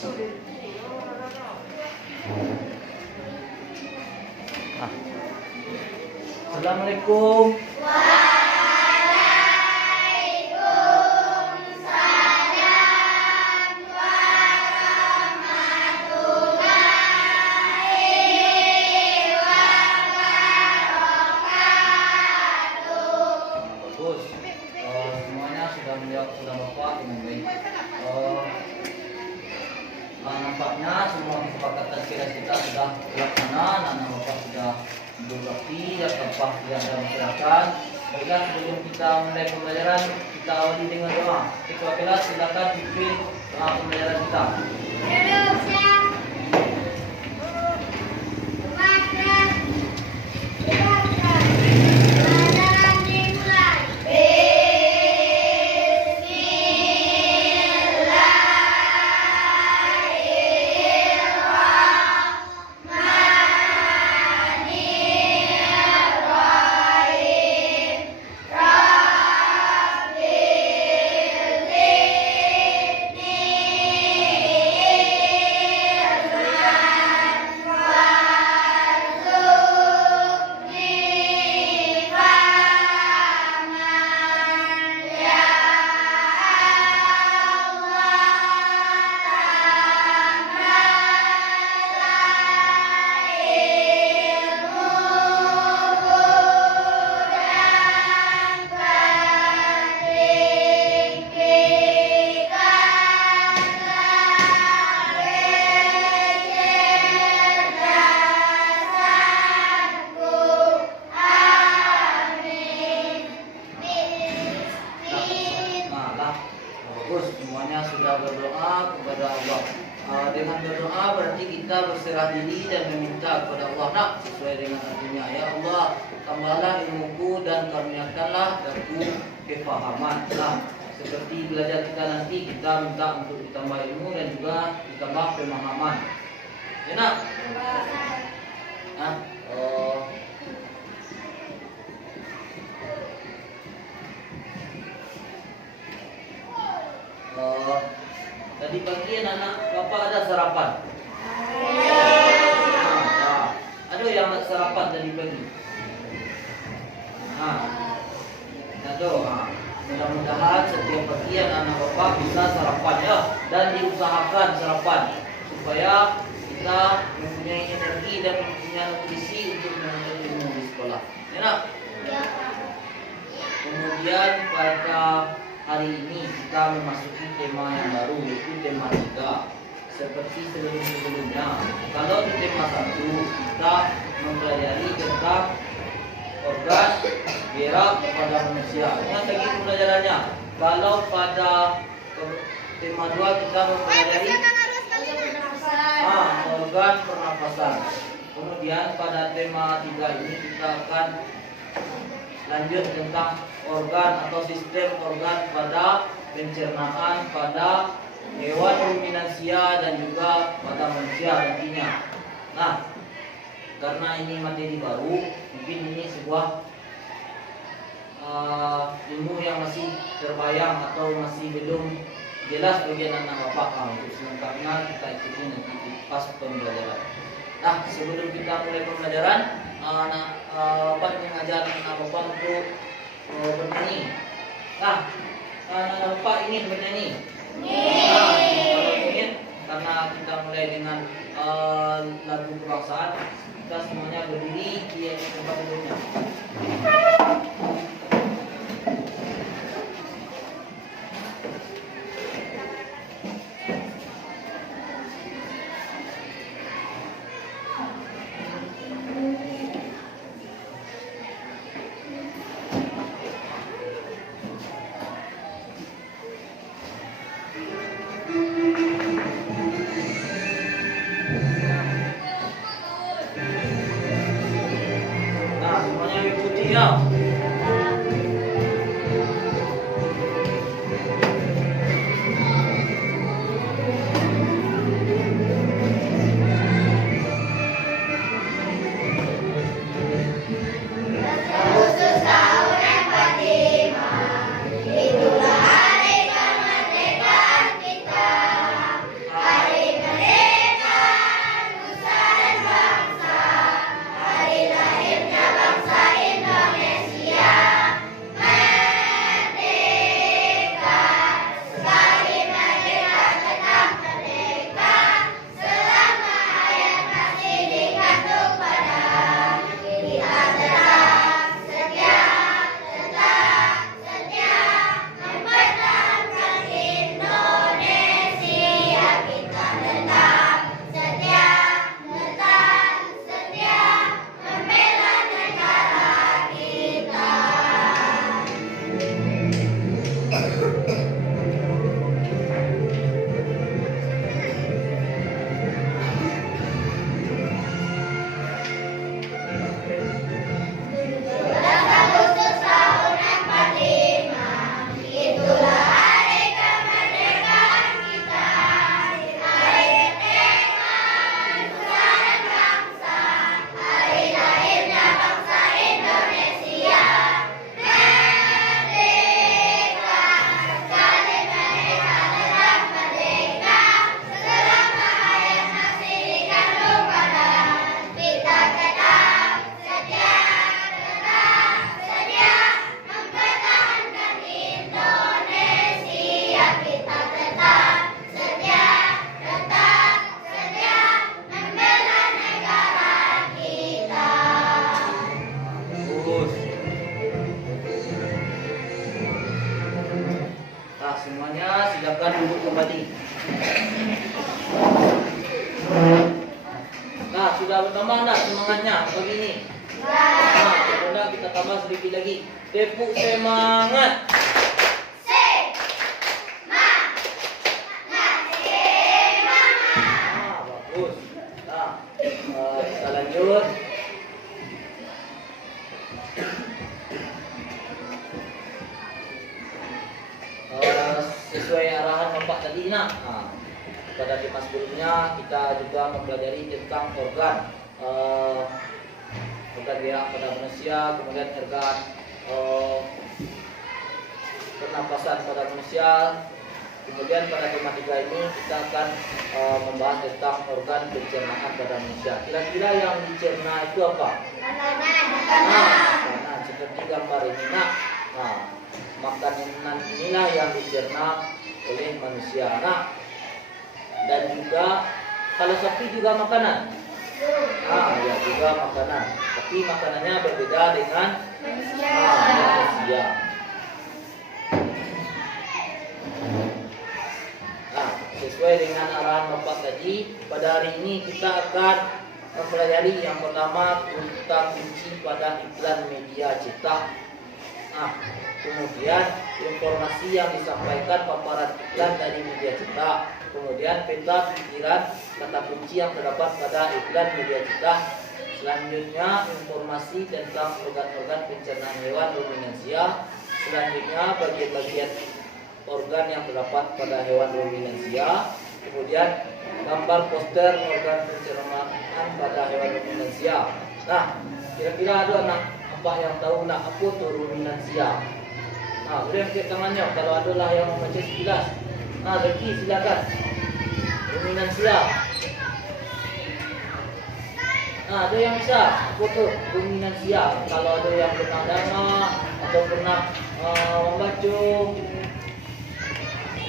Ah. Assalamualaikum. Bagus. Semuanya sudah menjawab sudah Bapak dengan baik. Nampaknya semua kesepakatan kita sudah terlaksana. Anak Bapak sudah berbakti dan tanpa yang masyarakat. Baiklah, sebelum kita mulai pembelajaran, kita awali dengan doa. Ketua kelas silakan pimpin pembelajaran kita. Bagus, semuanya sudah berdoa kepada Allah. Dengan berdoa berarti kita berserah diri dan meminta kepada Allah, nak, sesuai dengan artinya. Ya Allah, tambahlah ilmuku dan karuniakanlah daku kefahaman. Nah, seperti belajar kita nanti, kita minta untuk ditambah ilmu dan juga ditambah pemahaman. Ya, nak? Nah, tadi pagi anak Bapak ada sarapan? Ada yang nak sarapan tadi pagi? Ada. Mudah-mudahan setiap pagi anak Bapak bisa sarapan ya, dan diusahakan sarapan supaya kita mempunyai energi dan mempunyai nutrisi untuk menuntut ilmu di sekolah. Ya, nak? Kemudian pada hari ini kita memasuki tema yang baru, yaitu tema 3. Seperti sebelum-sebelumnya, kalau di tema 1 kita mempelajari tentang organ gerak pada manusia. Ingat lagi pembelajarannya. Kalau pada tema 2 kita mempelajari organ pernapasan. Kemudian pada tema 3 ini kita akan lanjut tentang organ atau sistem organ pada pencernaan pada hewan ruminansia dan juga pada manusia nantinya. Nah, karena ini materi baru, mungkin ini sebuah ilmu yang masih terbayang atau masih belum jelas bagi anak Bapak. Untuk selengkapnya kita ikuti nanti pas pembelajaran. Nah, sebelum kita mulai pembelajaran, Bapak mengajar anak Bapak untuk bernyanyi. Nah, Bapak ingin bernyanyi? Kalau ingin, karena kita mulai dengan lagu kebangsaan, kita semuanya berdiri di tempat duduknya. Nah, semuanya ikuti ya. semangatnya begini. Nah, kemudian kita tambah sedikit lagi. Tepuk semangat. Nah, bagus. Nah, kita lanjut. Sesuai arahan Bapak tadi nak. Pada tema sebelumnya kita juga mempelajari tentang organ gerak pada manusia, kemudian organ pernapasan pada manusia. Kemudian pada tema 3 ini kita akan membahas tentang organ pencernaan pada manusia. Kira-kira yang dicerna itu apa? Makanan seperti gambar ini nak. Nah, makanan inilah yang dicerna oleh manusia. Nah, dan juga kalau sapi juga makanan. Ya juga makanan. Tapi makanannya berbeda dengan manusia. Nah, sesuai dengan arahan Bapak tadi, pada hari ini kita akan mempelajari yang pertama kata kunci pada iklan media cetak. Nah, kemudian informasi yang disampaikan paparan iklan dari media cetak, kemudian peta pikiran kata kunci yang terdapat pada iklan media cetak. Selanjutnya informasi tentang organ-organ pencernaan hewan ruminansia. Selanjutnya bagian-bagian organ yang terdapat pada hewan ruminansia. Kemudian gambar poster organ pencernaan pada hewan ruminansia. Nah, kira-kira ada anak apa yang tahu nak apa itu ruminansia? Nah, boleh angkat tangannya kalau adalah yang membaca sekilas. Nah, Zaki silakan. Ruminansia. Nah, ada yang bisa apa itu ruminansia? Kalau ada yang pernah dengar atau pernah membaca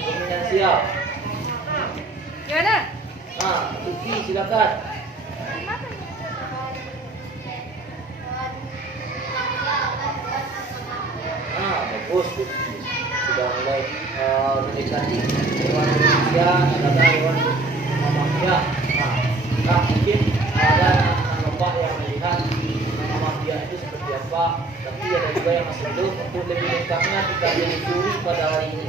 ruminansia. Gimana? Nah, Zaki silakan. Bagus, sudah mulai mendekati hewan manusia adalah hewan manusia. Nah, mungkin ada bapak yang melihat manusia itu seperti apa, tapi ada juga yang masih belum. Untuk lebih lengkapnya kita telusuri pada hari ini.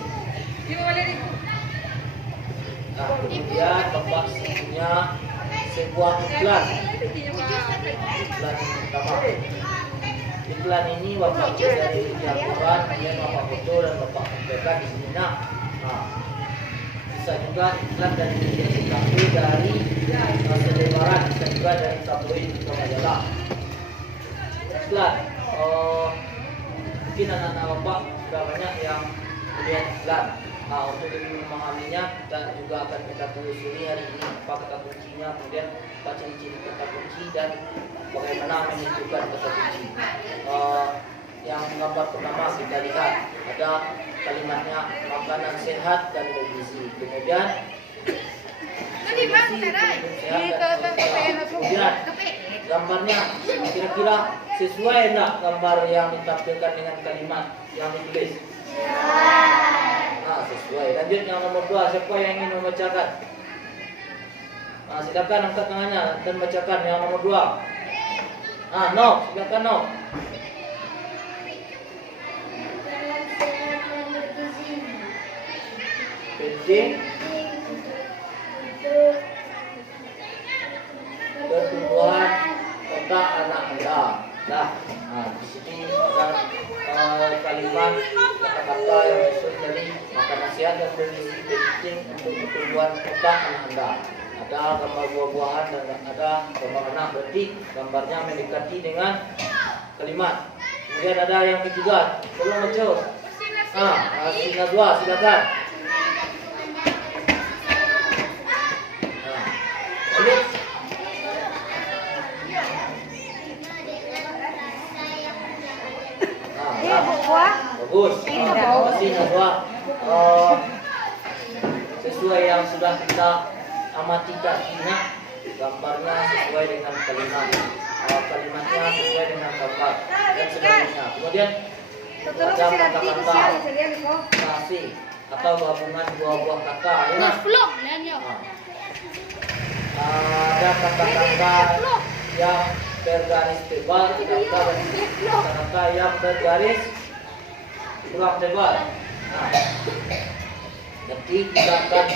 Nah, kemudian bapak punya sebuah iklan pertama. Iklan ini Bapak dari Al-Quran, kemudian Bapak foto dan Bapak tampilkan di sini. Nah, bisa juga iklan dari media cetak dari selebaran, bisa juga dari tabloid atau majalah. Iklan, mungkin anak-anak Bapak sudah banyak yang melihat iklan. Untuk lebih memahaminya, kita juga akan kita telusuri hari ini apa kata kuncinya, kemudian apa ciri-ciri kata kunci dan bagaimana menentukan kata kunci. Yang gambar pertama kita lihat ada kalimatnya makanan sehat dan bergizi. Kemudian kemudian gambarnya kira-kira sesuai enggak gambar yang ditampilkan dengan kalimat yang ditulis? Sesuai. Lanjut yang nomor 2, siapa yang ingin membacakan? Silakan angkat tangannya dan bacakan yang nomor 2. No, silakan no. Penting pertumbuhan otak anak Anda. Di sini ada kalimat kata-kata yang disebut dari makanan sehat dan bergizi penting untuk pertumbuhan otak anak Anda. Ada gambar buah-buahan dan ada gambar anak, berarti gambarnya mendekati dengan kalimat. Kemudian ada yang ketiga, tolong baca. Sinar 2, silakan. Bagus. Terima kasih Najwa. Sesuai yang sudah kita amati tadi, gambarnya sesuai dengan kalimat, kalimatnya sesuai dengan gambar dan sebagainya. Kemudian ada kata-kata nasi atau gabungan buah-buah kata. Ada kata-kata yang bergaris tebal, daftar kata-kata yang bergaris kurang tebal. Nah, nanti kita akan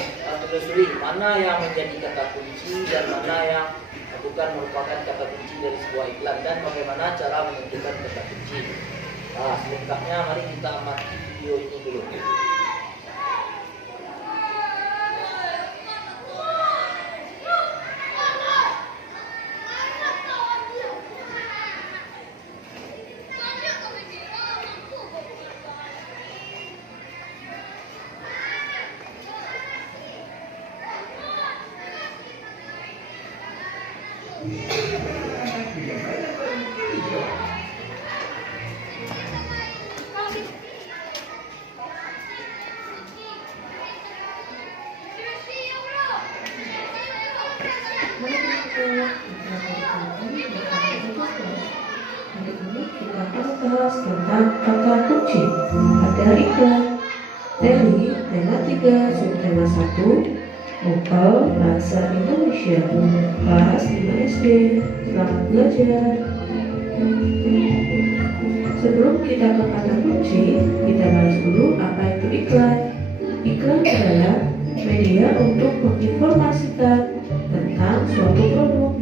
telusuri mana yang menjadi kata kunci dan mana yang bukan merupakan kata kunci dari sebuah iklan dan bagaimana cara menentukan kata kunci. Nah, selengkapnya mari kita amati video ini dulu. Bahas tentang kata kunci pada iklan dari tema 3 subtema 1 vokal bahasa Indonesia kelas 5 SD. Selamat belajar. Sebelum kita ke kata kunci, kita bahas dulu apa itu iklan. Iklan adalah media untuk menginformasikan tentang suatu produk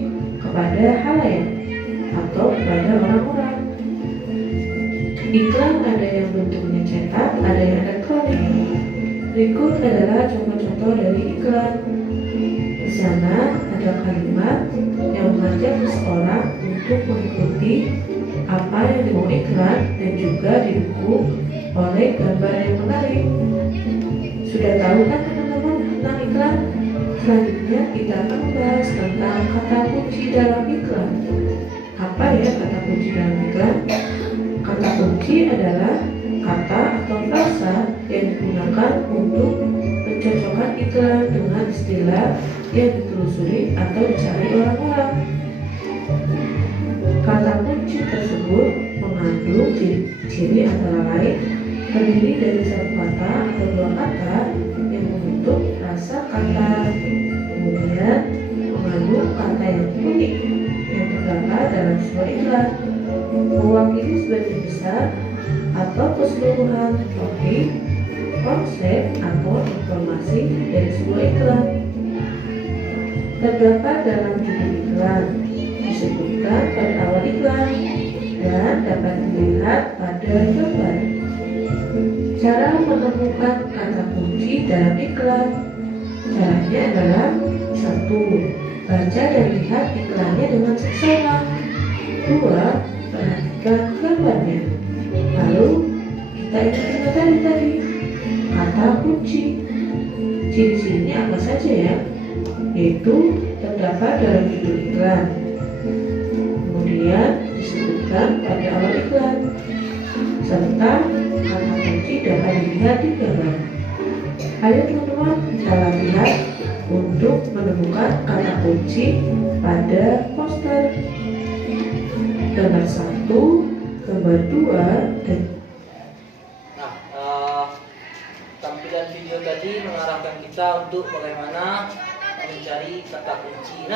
kepada halayak atau kepada orang-orang. Iklan ada yang bentuknya cetak, ada yang elektronik. Berikut adalah contoh-contoh dari iklan. Di sana ada kalimat yang mengajak seseorang untuk mengikuti apa yang dimau iklan dan juga didukung oleh gambar yang menarik. Sudah tahu kan teman-teman tentang iklan? Selanjutnya kita akan membahas tentang kata kunci dalam iklan. Apa ya kata kunci dalam iklan? Kata kunci adalah kata atau frasa yang digunakan untuk mencocokkan iklan dengan istilah yang ditelusuri atau dicari orang-orang. Kata kunci tersebut mengandung ciri-ciri antara lain terdiri dari satu kata atau dua kata yang membentuk rasa kata, kemudian mengandung kata yang unik yang terdapat dalam sebuah iklan, mewakili sebagian besar atau keseluruhan topik, konsep atau informasi dari sebuah iklan. Terdapat dalam judul iklan, disebutkan pada awal iklan, dan dapat dilihat pada gambar. Cara menemukan kata kunci dalam iklan. Caranya adalah 1. Baca dan lihat iklannya dengan seksama. 2. Perhatikan gambarnya. Lalu kita ikuti materi tadi. Kata kunci. Ciri-cirinya apa saja ya? Yaitu terdapat dalam judul iklan, kemudian disebutkan pada awal iklan, serta kata kunci dapat dilihat di gambar. Ayo teman-teman kita latihan untuk menemukan kata kunci pada poster. Gambar 1, gambar 2, dan tampilan video tadi mengarahkan kita untuk bagaimana mencari kata kunci.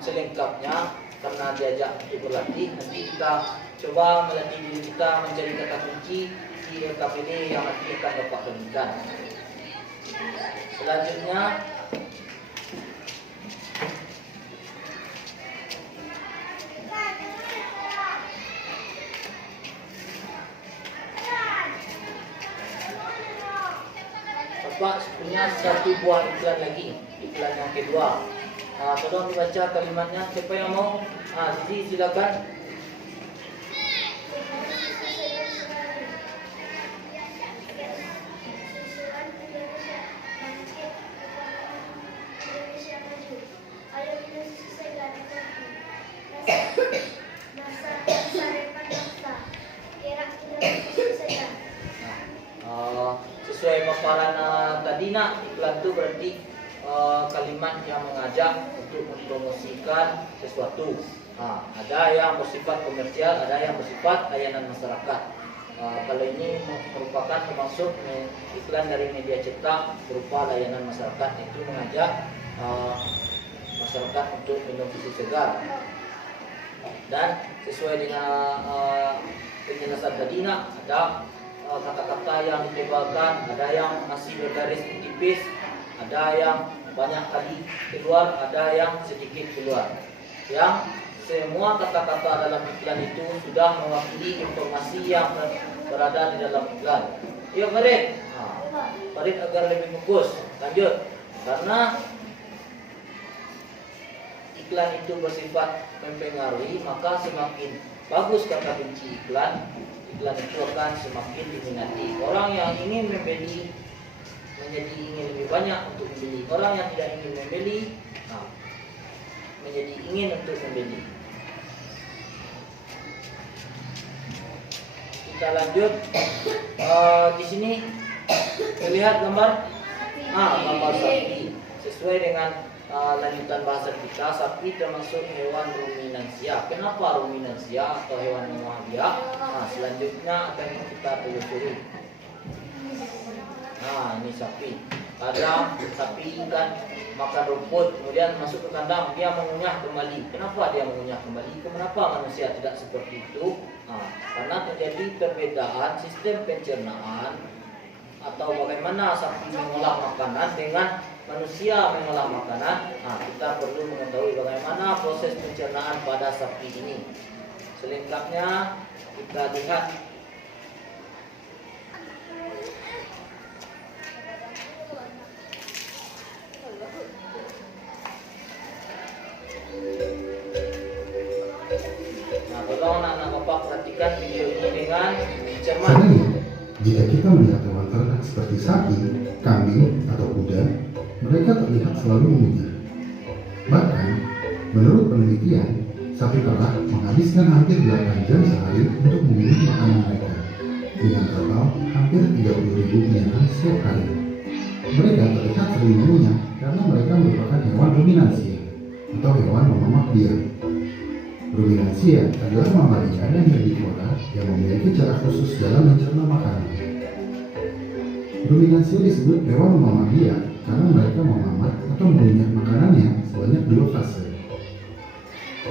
Selengkapnya karena diajak untuk berlatih, nanti kita coba melatih diri kita mencari kata kunci di LKPD yang nanti akan Bapak berikan. Selanjutnya Bapak punya satu buah iklan lagi, iklan yang kedua. Tolong dibaca kalimatnya. Siapa yang mau? Sisi silakan. Sesuai paparan tadi nak, iklan itu berarti kalimat yang mengajak untuk mempromosikan sesuatu. Ada yang bersifat komersial, ada yang bersifat layanan masyarakat. Kalau ini merupakan termasuk iklan dari media cetak berupa layanan masyarakat, itu mengajak masyarakat untuk minum susu segar. Dan sesuai dengan penjelasan tadi ada kata-kata yang ditebalkan, ada yang masih bergaris tipis, ada yang banyak kali keluar, ada yang sedikit keluar. Yang semua kata-kata dalam iklan itu sudah mewakili informasi yang berada di dalam iklan. Ya Farid, Farid agar lebih fokus. Lanjut, karena iklan itu bersifat mempengaruhi, maka semakin bagus kata kunci iklan itu akan semakin diminati. Orang yang ingin membeli menjadi ingin lebih banyak untuk membeli. Orang yang tidak ingin membeli menjadi ingin untuk membeli. Kita lanjut. Di sini terlihat gambar sapi. Sesuai dengan lanjutan bahasa kita, sapi termasuk hewan ruminansia. Kenapa ruminansia atau hewan mamalia? Selanjutnya akan kita telusuri. Ini sapi. Kadang sapi kan makan rumput, kemudian masuk ke kandang, dia mengunyah kembali. Kenapa dia mengunyah kembali? Kenapa manusia tidak seperti itu? Karena terjadi perbedaan sistem pencernaan atau bagaimana sapi mengolah makanan dengan manusia mengolah makanan. Kita perlu mengetahui bagaimana proses pencernaan pada sapi ini. Selengkapnya kita lihat. Tolong anak-anak Bapak perhatikan video ini dengan cermat. Sebenarnya, jika kita melihat hewan ternak seperti sapi, kambing, atau kuda, mereka terlihat selalu mengunyah. Bahkan, menurut penelitian, sapi perah menghabiskan hampir 8 jam sehari untuk mengunyah makanan mereka, dengan total hampir 30.000 unyahan setiap hari. Mereka terlihat sering mengunyah karena mereka merupakan hewan ruminansia, atau hewan memamak biak. Ruminansia adalah mamalia dan herbivora yang memiliki cara khusus dalam mencerna makanan. Ruminansia disebut hewan memamak biak karena mereka memamak atau mengunyah makanannya sebanyak 2 fase.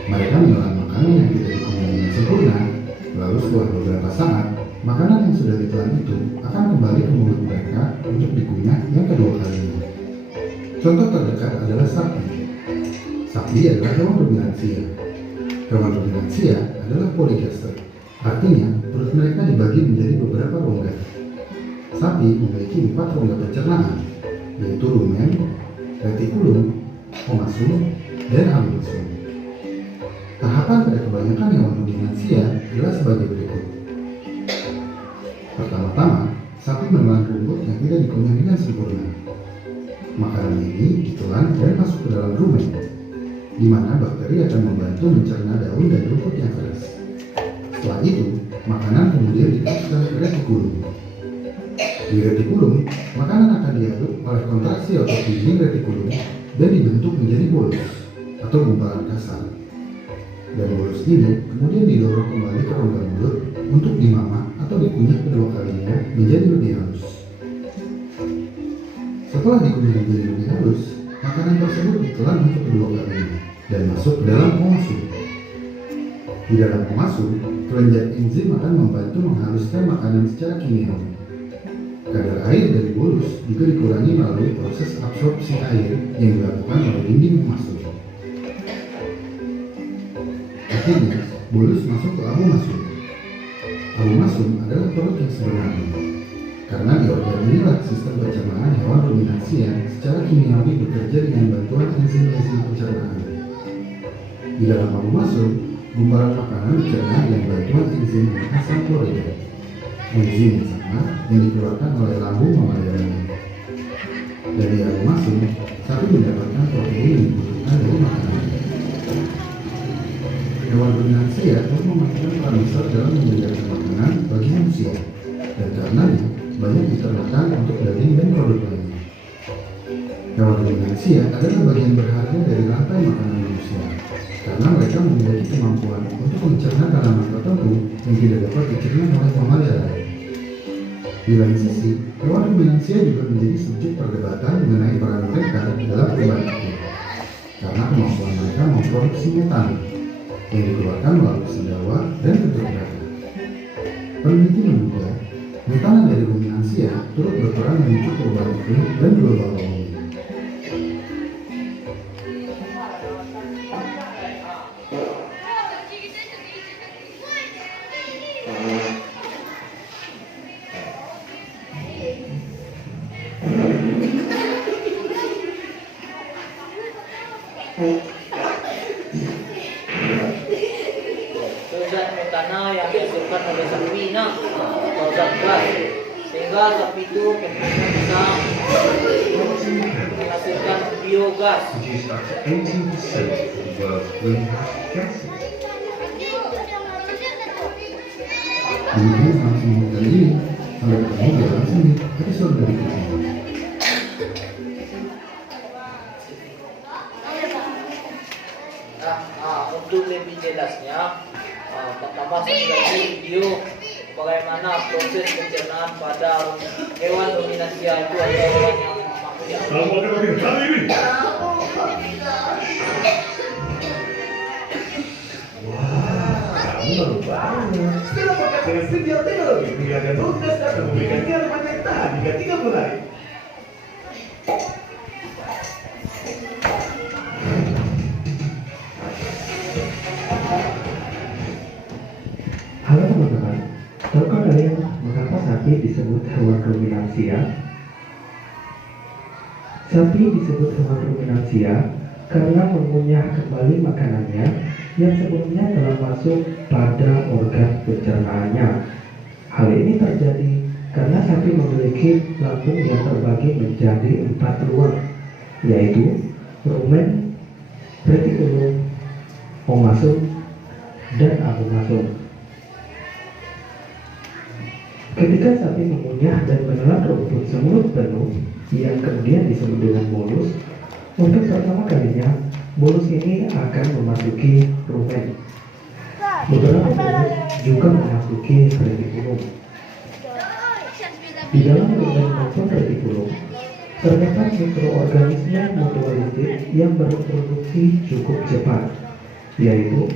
Mereka menelan makanan yang tidak dikunyah dengan sempurna, lalu setelah beberapa saat, makanan yang sudah ditelan itu akan kembali ke mulut mereka untuk dikunyah yang kedua kalinya. Contoh terdekat adalah sapi. Sapi adalah hewan ruminansia. Hewan ruminansia adalah polygaster, artinya perut mereka dibagi menjadi beberapa rongga. Sapi memiliki 4 rongga pencernaan, yaitu rumen, retikulum, omasum, dan alumasum. Tahapan pada kebanyakan hewan ruminansia adalah sebagai berikut. Pertama-tama, sapi menelan rumput yang tidak dikunyah dengan sempurna. Makanan ini ditelan dan masuk ke dalam rumen, di mana bakteri akan membantu mencerna daun dan rumput yang keras. Setelah itu, makanan kemudian diteruskan ke retikulum. Di retikulum, makanan akan diaduk oleh kontraksi otot dinding retikulum dan dibentuk menjadi bolus atau gumpalan kasar. Dan bolus ini kemudian didorong kembali ke rongga mulut untuk dimamak atau dikunyah kedua kalinya menjadi lebih halus. Setelah dikunyah menjadi lebih halus, makanan tersebut ditelan untuk kedua kalinya dan masuk ke dalam omasum. Di dalam omasum, kelenjar enzim akan membantu menghaluskan makanan secara kimiawi. Kadar air dari bolus juga dikurangi melalui proses absorpsi air yang dilakukan oleh dinding omasum. Akhirnya, bolus masuk ke abumasum. Abumasum adalah perut yang sebenarnya, karena di organ inilah sistem pencernaan hewan ruminansia secara kimiawi bekerja dengan bantuan enzim-enzim pencernaan. Di dalam abumasum, gumpalan makanan dicerna dengan bantuan enzim asam klorida, enzim yang sama yang dikeluarkan oleh lambung mamalia lainnya. Dari abumasum, sapi mendapatkan protein yang dibutuhkan dari makanan. Hewan ruminansia telah memainkan peran besar dalam menyediakan makanan bagi manusia, dan karenanya banyak diternakan untuk daging dan produk lainnya. Hewan ruminansia adalah bagian berharga dari rantai makanan manusia, karena mereka memiliki kemampuan untuk mencerna tanaman tertentu yang tidak dapat dicerna oleh mamalia lain. Di lain sisi, hewan ruminansia juga menjadi subjek perdebatan mengenai peran mereka dalam perubahan iklim, karena kemampuan mereka memproduksi metan. yang dikeluarkan melalui sendawa dan keturunan. Peneliti menduga metanan dari ruminansia turut berperan memicu perubahan iklim dan global warming. Zat metana yang dihasilkan oleh sapi atau zat gas, sehingga sapi itu kemudian bisa menghasilkan biogas. Produced up to 18% of the world's greenhouse gases. Demikian langsung kali ini, sampai ketemu di dalam sini episode berikutnya. Untuk lebih jelasnya, pertama sebagai video bagaimana proses pencernaan pada hewan ruminansia itu atau hewan yang manusia. Kamu baru banget. Setelah pakai dengan teknologi, menghilangkan bau gas dan memberikan nilai yang tahan hingga 30 hari. Halo teman-teman, tahukah kalian mengapa sapi disebut hewan ruminansia? Sapi disebut hewan ruminansia karena mengunyah kembali makanannya yang sebelumnya telah masuk pada organ pencernaannya. Hal ini terjadi karena sapi memiliki lambung yang terbagi menjadi 4 ruang, yaitu rumen, retikulum, omasum, dan abomasum. Ketika sapi mengunyah dan menelan rumput semut penuh yang kemudian disebut dengan bolus, untuk pertama kalinya bolus ini akan memasuki rumen. Beberapa bolus juga memasuki retikulum. Di dalam rumen maupun retikulum terdapat mikroorganisme mutualistik yang bereproduksi cukup cepat, yaitu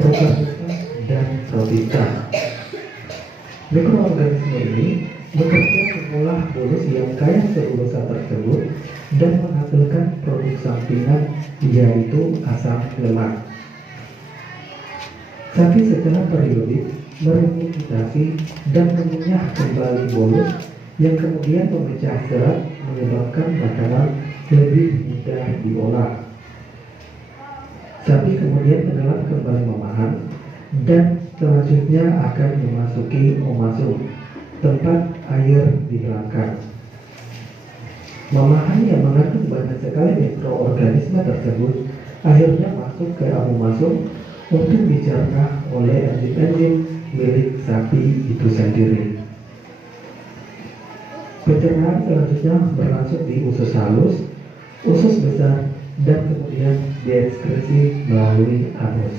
protista dan protista. Mikroorganisme ini bekerja mengolah bolus yang kaya selulosa tersebut dan menghasilkan produk sampingan, yaitu asam lemak. Sapi secara periodik mereproduksi dan mengunyah kembali bolus yang kemudian memecah serat menyebabkan makanan lebih mudah diolah. Sapi kemudian menelan kembali memahan dan selanjutnya akan memasuki omasum, tempat air dihilangkan. Mamahan yang mengandung banyak sekali mikroorganisme tersebut akhirnya masuk ke abomasum untuk dicerna oleh enzim-enzim milik sapi itu sendiri. Pencernaan selanjutnya berlangsung di usus halus, usus besar, dan kemudian diekskresi melalui anus.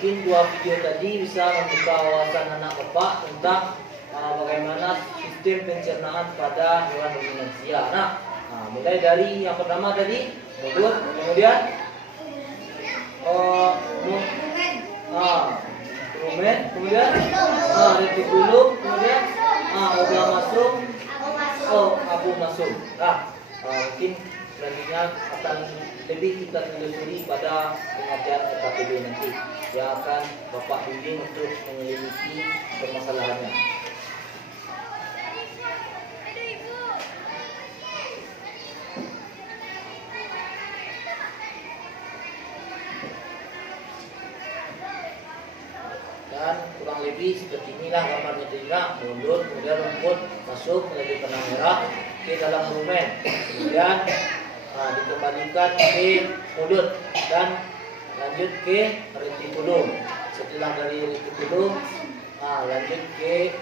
Mungkin dua video tadi bisa membuka wawasan anak bapak tentang bagaimana sistem pencernaan pada hewan ruminansia. Mulai dari yang pertama tadi mulut, kemudian rumen, kemudian retikulum, kemudian abomasum, abomasum. Mungkin selanjutnya akan lebih kita telusuri pada pengajian FKPD nanti yang akan Bapak bimbing untuk menyelidiki permasalahannya. Dan kurang lebih seperti inilah gambarnya tidak mulut, kemudian rumput masuk melalui benang merah ke dalam rumen, kemudian dikembalikan ke mulut dan lanjut ke retikulum. Setelah dari retikulum lanjut ke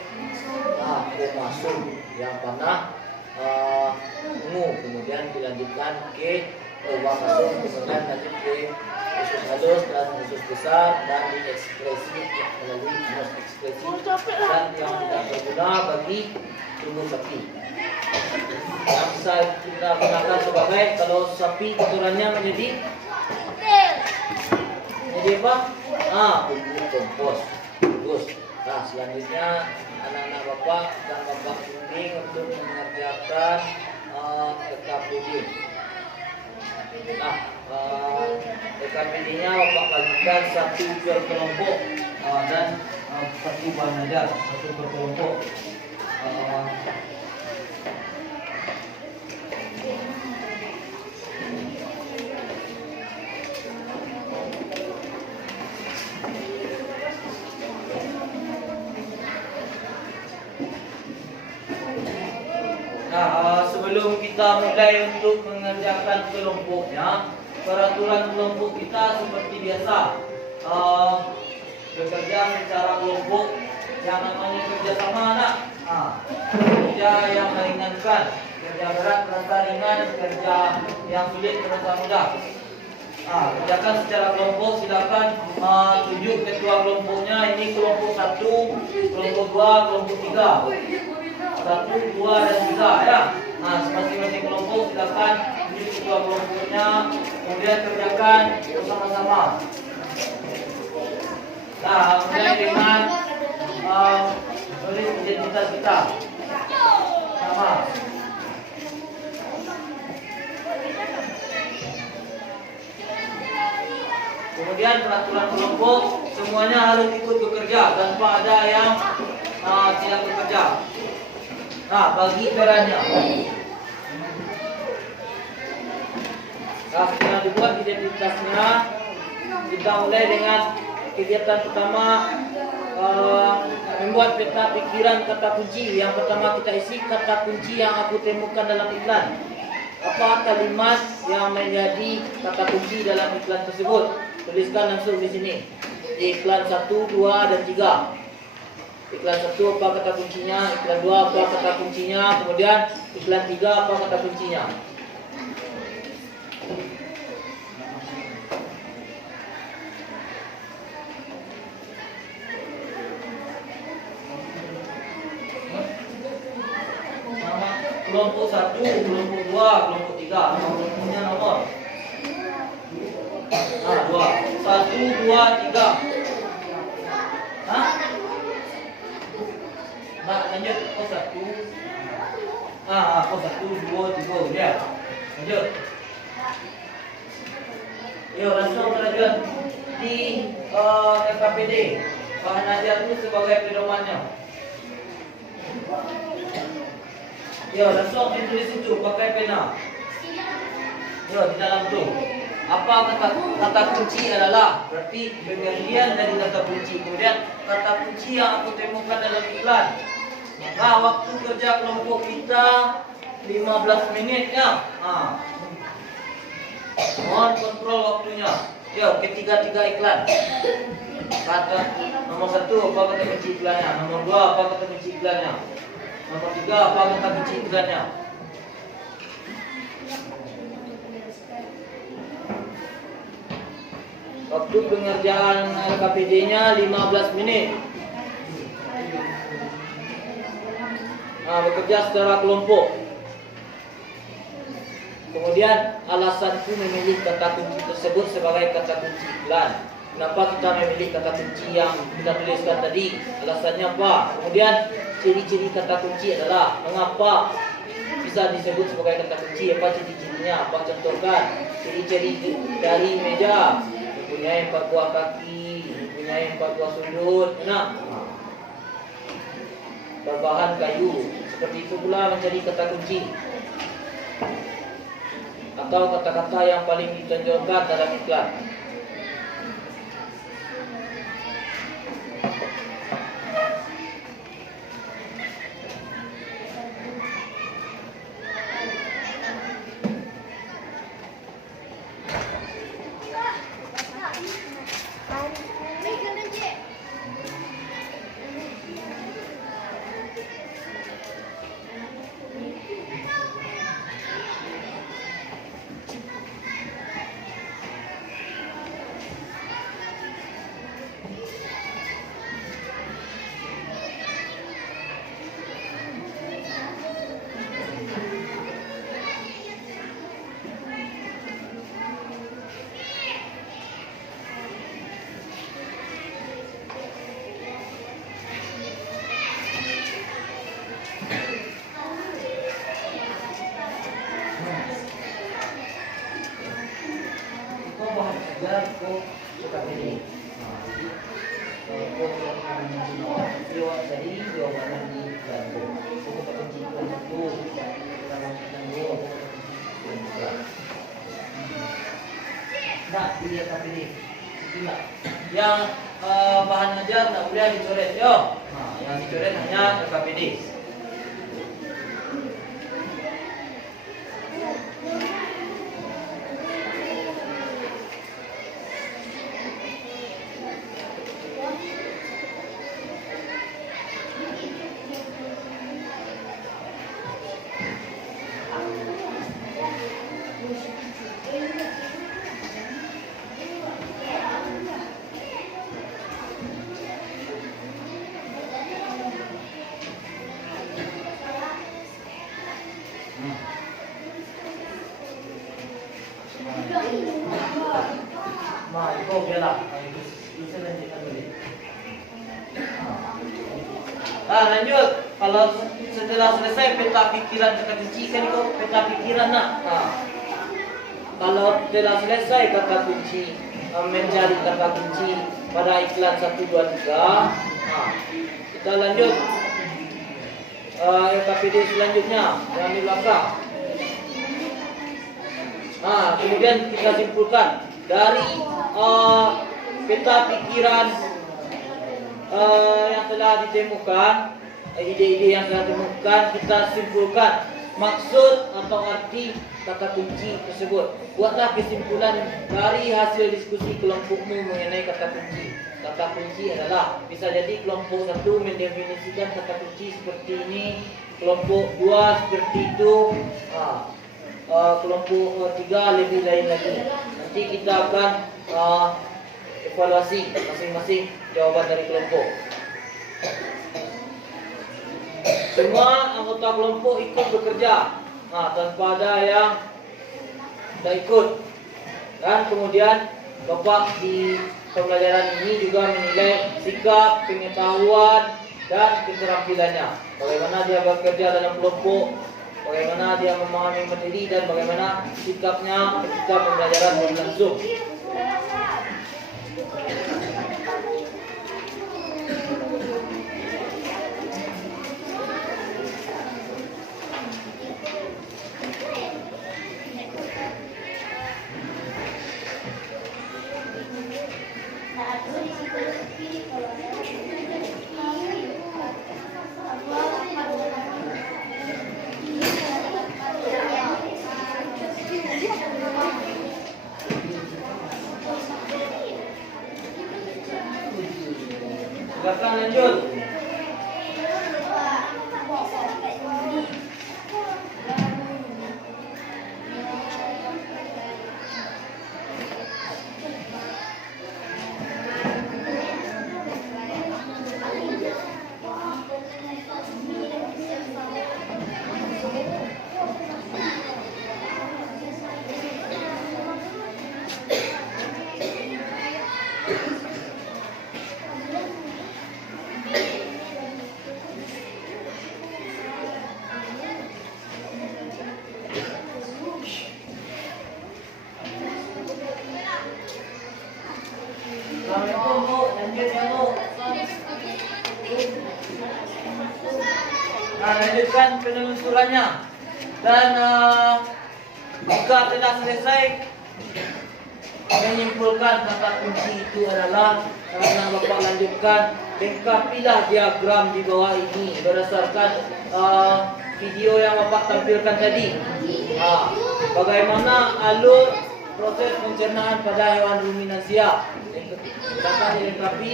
omasum yang panah ungu, kemudian dilanjutkan ke omasum, kemudian lanjut ke usus halus dan usus besar dan diekskresi melalui anus ekskresi dan yang tidak berguna bagi tubuh sapi. yang bisa kita gunakan sebagai, kalau sapi kotorannya menjadi apa? Pupuk kompos. Bagus. Nah, selanjutnya anak-anak bapak dan bapak bimbing untuk mengerjakan RKPD. Nah, RKPD-nya bapak bagikan 1 per kelompok dan 1 bahan ajar 1 per kelompok. Nah, sebelum kita mulai untuk mengerjakan kelompoknya, peraturan kelompok kita seperti biasa, bekerja secara kelompok yang namanya kerja sama anak. Kerja yang meringankan, kerja berat terasa ringan, kerja yang sulit terasa mudah. Kerjakan secara kelompok. Silakan tunjuk ketua kelompoknya. Ini kelompok 1, kelompok 2, kelompok 3. 1, 2, dan 3 ya. Masing-masing kelompok silakan tunjuk ketua kelompoknya, kemudian kerjakan bersama-sama. Mulai dengan tulis identitas kita. Sama. Kemudian peraturan kelompok semuanya harus ikut bekerja tanpa ada yang tidak bekerja. Bagi perannya. Setelah dibuat identitasnya, kita mulai dengan kegiatan pertama, membuat peta pikiran kata kunci. Yang pertama kita isi kata kunci yang aku temukan dalam iklan. Apa kalimat yang menjadi kata kunci dalam iklan tersebut? Tuliskan langsung di sini. Di iklan 1, 2, dan 3. Iklan 1 apa kata kuncinya, iklan 2 apa kata kuncinya, kemudian iklan 3 apa kata kuncinya. Kelompok 1, kelompok 2, kelompok 3. Kelompoknya nomor 2. 1, 2, 3. Lanjut. Kos 1. Kos 1, 2, 3. Lihat. Lanjut. Yuk, langsung lanjut. Di RKPD, bahan ajar itu sebagai pedomannya. Yuk, langsung ditulis itu pakai pena. Yuk, di dalam tu. Apa kata kunci adalah, berarti bagian dari kata kunci. Kemudian kata kunci yang aku temukan dalam iklan. Waktu kerja kelompok kita 15 menit ya. Mohon kontrol waktunya. Yuk, ketiga-tiga iklan. Kata nomor 1 apa kata kunci iklannya, nomor 2 apa kata kunci iklannya, nomor 3 apa kata kunci iklannya. Waktu pengerjaan RKPD-nya 15 menit. Bekerja secara kelompok. Kemudian alasanku memilih kata kunci tersebut sebagai kata kunci iklan. Kenapa kita memilih kata kunci yang kita tuliskan tadi? Alasannya apa? Kemudian ciri-ciri kata kunci adalah mengapa bisa disebut sebagai kata kunci, apa ciri-cirinya, apa contohkan. Ciri-ciri dari meja, mempunyai 4 buah kaki, mempunyai 4 buah sudut, berbahan kayu. Seperti itu pula menjadi kata kunci atau kata-kata yang paling ditonjolkan dalam iklan. Enggak, iya tapi ini. Tidak. Yang bahan ngajar tak boleh dicoret. Yo. Nah, yang dicoret hanya KKPD. Nah, itu biarlah. Itu saya lanjutkan dulu. Lanjut. Kalau setelah selesai peta pikiran kata kunci kan itu peta pikiran nak. Kalau telah selesai kata kunci mencari kata kunci pada iklan 1 2 3. Kita lanjut KPD selanjutnya yang di belakang. Kemudian kita simpulkan dari peta pikiran yang telah ditemukan, ide-ide yang telah ditemukan, kita simpulkan maksud atau arti kata kunci tersebut. Buatlah kesimpulan dari hasil diskusi kelompokmu mengenai kata kunci. Kata kunci adalah, bisa jadi kelompok 1 mendefinisikan kata kunci seperti ini, kelompok 2 seperti itu, kelompok 3 lebih lain lagi. Nanti kita akan evaluasi masing-masing jawaban dari kelompok. Semua anggota kelompok ikut bekerja, tanpa ada yang tidak ikut. Dan kemudian Bapak di pembelajaran ini juga menilai sikap, pengetahuan, dan keterampilannya. Bagaimana dia bekerja dalam kelompok, bagaimana dia memahami materi, dan bagaimana sikapnya ketika pembelajaran berlangsung. Silakan lanjut. Assalamualaikum Bu, lanjut ya Bu. Lanjutkan penelusurannya. Dan jika telah selesai menyimpulkan kata kunci itu adalah, karena Bapak lanjutkan, lengkapilah diagram di bawah ini berdasarkan video yang Bapak tampilkan tadi. Bagaimana alur proses pencernaan pada hewan ruminansia. Silakan dilengkapi.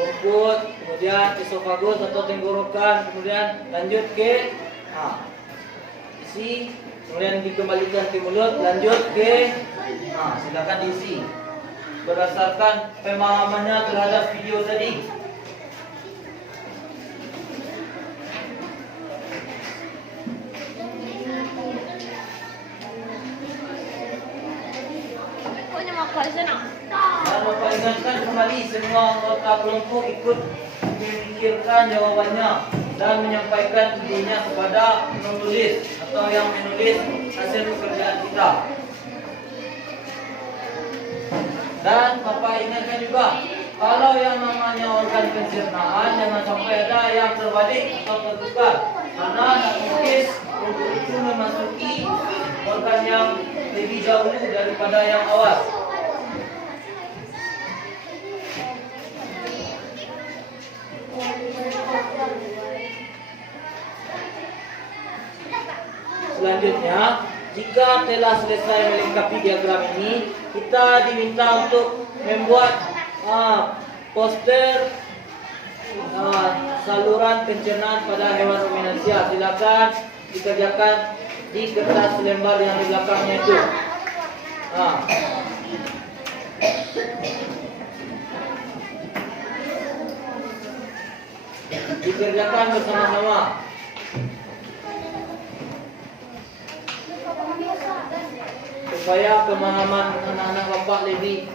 Rumput, kemudian esofagus atau tenggorokan, kemudian lanjut ke isi, kemudian dikembalikan ke mulut, lanjut ke silakan diisi berdasarkan pemahamannya terhadap video tadi. Dan Bapak ingatkan kembali semua anggota kelompok ikut memikirkan jawabannya dan menyampaikan idenya kepada penulis atau yang menulis hasil pekerjaan kita. Dan Bapak ingatkan juga, kalau yang namanya organ pencernaan jangan sampai ada yang terbalik atau tertukar, karena melukis untuk itu memasuki organ yang lebih dahulu daripada yang awal. Selanjutnya, jika telah selesai melengkapi diagram ini, kita diminta untuk membuat poster saluran pencernaan pada hewan ruminansia. Silakan dikerjakan di kertas lembar yang di belakangnya itu. Dikerjakan bersama-sama. Supaya pemahaman anak-anak bapak lebih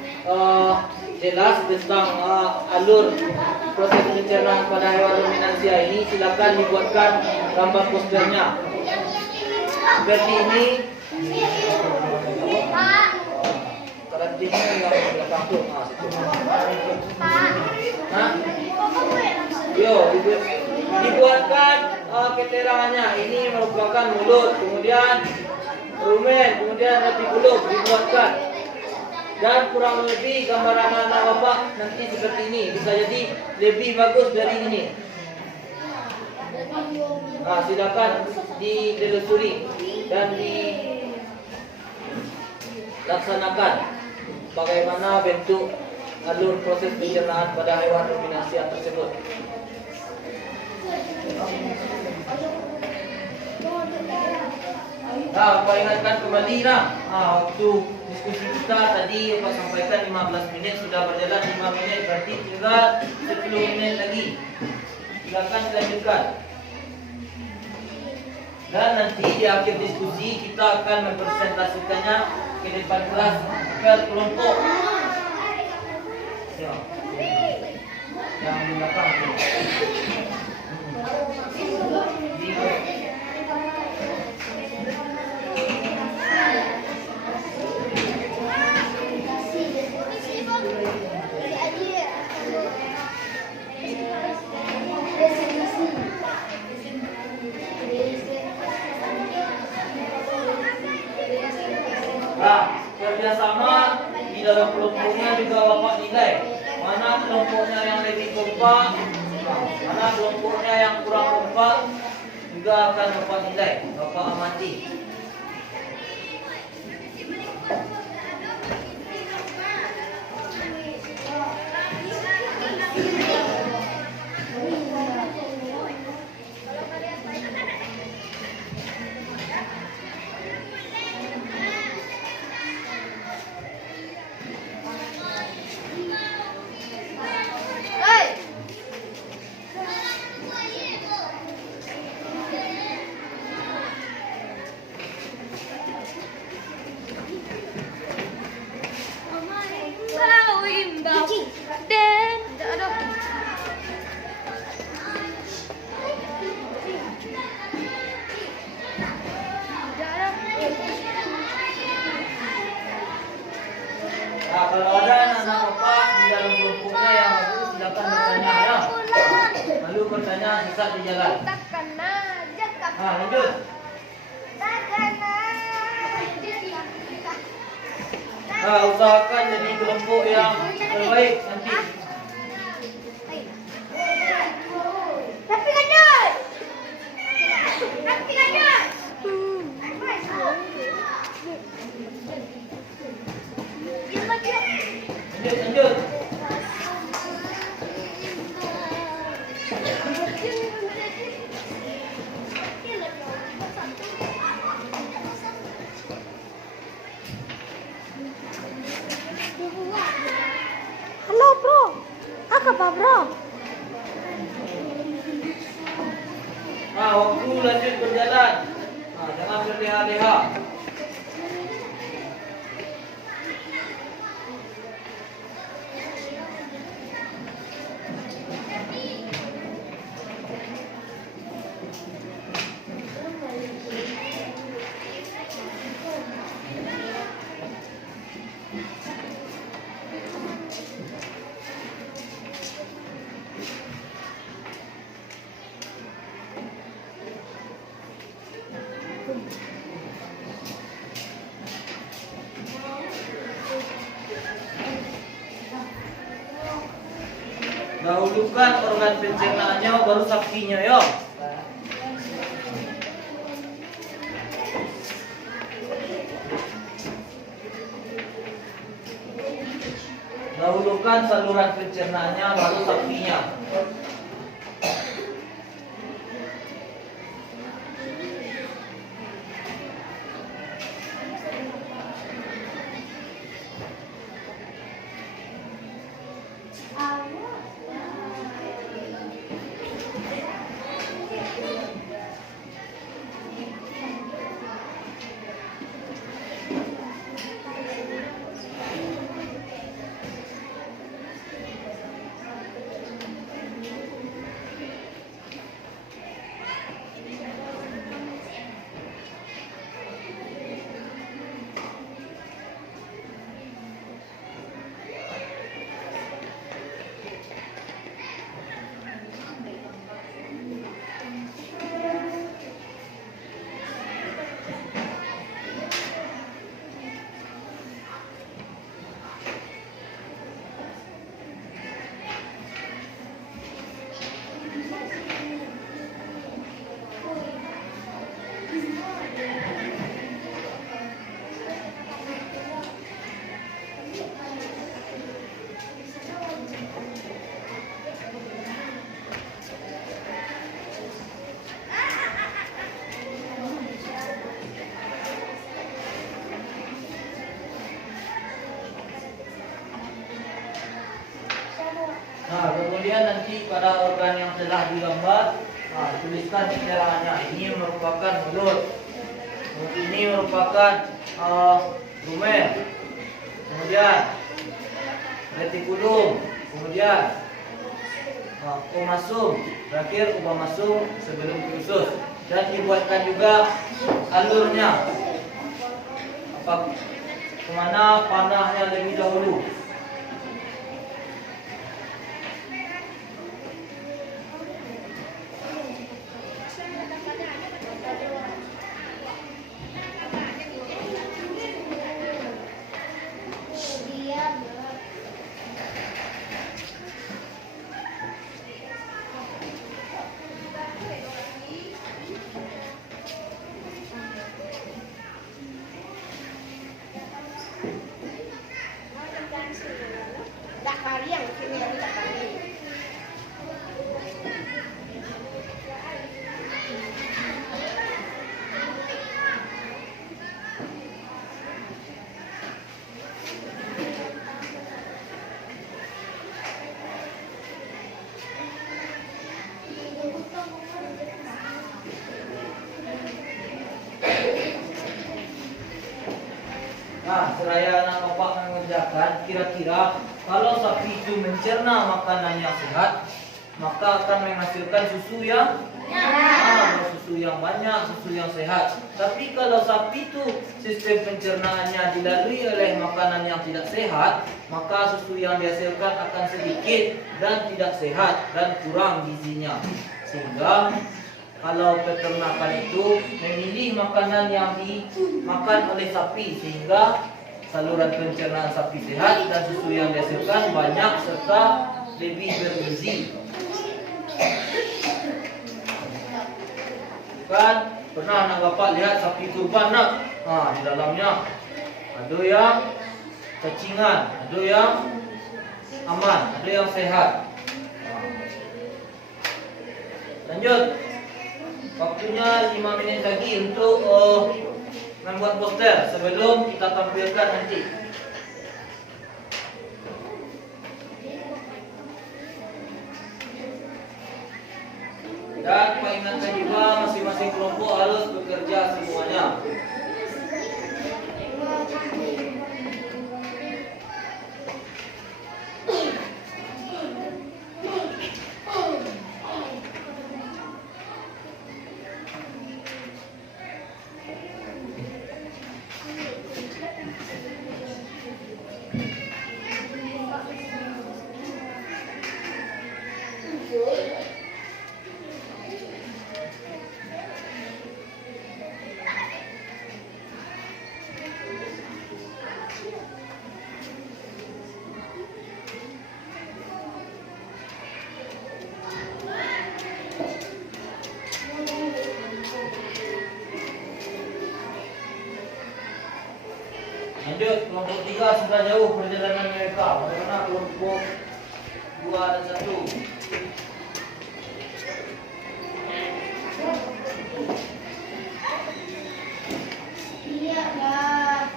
jelas tentang alur proses pencernaan pada hewan ruminansia ini, silakan dibuatkan gambar posternya seperti ini. Karantina yang belakang tu, situ. Dibuatkan keterangannya. Ini merupakan mulut, kemudian rumen, kemudian retikulum dibuatkan. Dan kurang lebih gambaran anak bapak nanti seperti ini. Bisa jadi lebih bagus dari ini. Silakan ditelusuri dan dilaksanakan bagaimana bentuk alur proses pencernaan pada hewan ruminansia tersebut. Pak ingatkan kembali waktu diskusi kita tadi Pak sampaikan 15 menit, sudah berjalan 5 menit, berarti tinggal 10 menit lagi. Silakan dilanjutkan. Dan nanti di akhir diskusi kita akan mempresentasikannya ke depan kelas per kelompok. Ya. Yang di belakang. Kerjasama di dalam kelompoknya juga bapak nilai mana kelompoknya yang lebih kompak, mana kelompoknya yang kurang kompak, juga akan bapak nilai, bapak amati. Kalau ada anak-anak bapak di dalam kelompoknya yang bagus, silakan bertanya ya. Lalu bertanya sesat di jalan. Lanjut. Usahakan jadi kelompok yang terbaik nanti. Lanjut. Halo bro, apa bro? Waktu lanjut berjalan. Jangan berleha-leha. dahulukan organ pencernaannya baru sapinya ya. Dahulukan saluran pencernaannya baru sapinya. Nah, kemudian nanti pada organ yang telah digambar, tuliskan di dalamnya. Ini merupakan mulut, ini merupakan rumen, kemudian retikulum, kemudian omasum, terakhir ubamasum sebelum usus, dan dibuatkan juga alurnya, kemana panahnya lebih dahulu. Nah, seraya anak bapak mengerjakan, kira-kira kalau sapi itu mencerna makanan yang sehat, maka akan menghasilkan susu yang susu yang banyak, susu yang sehat. Tapi kalau sapi itu sistem pencernaannya dilalui oleh makanan yang tidak sehat, maka susu yang dihasilkan akan sedikit dan tidak sehat dan kurang gizinya. Sehingga kalau peternakan itu memilih makanan yang dimakan oleh sapi, sehingga saluran pencernaan sapi sehat dan susu yang dihasilkan banyak serta lebih bergizi. Kan pernah anak bapak lihat sapi kurban nak? Di dalamnya ada yang cacingan, ada yang aman, ada yang sehat. Lanjut. Waktunya 5 menit lagi untuk membuat poster sebelum kita tampilkan nanti. Dan ingatkan juga masing-masing kelompok harus bekerja semuanya. Lanjut, kelompok 3 sudah jauh perjalanan mereka. Bagaimana kelompok 2 dan 1? Iya, Kak.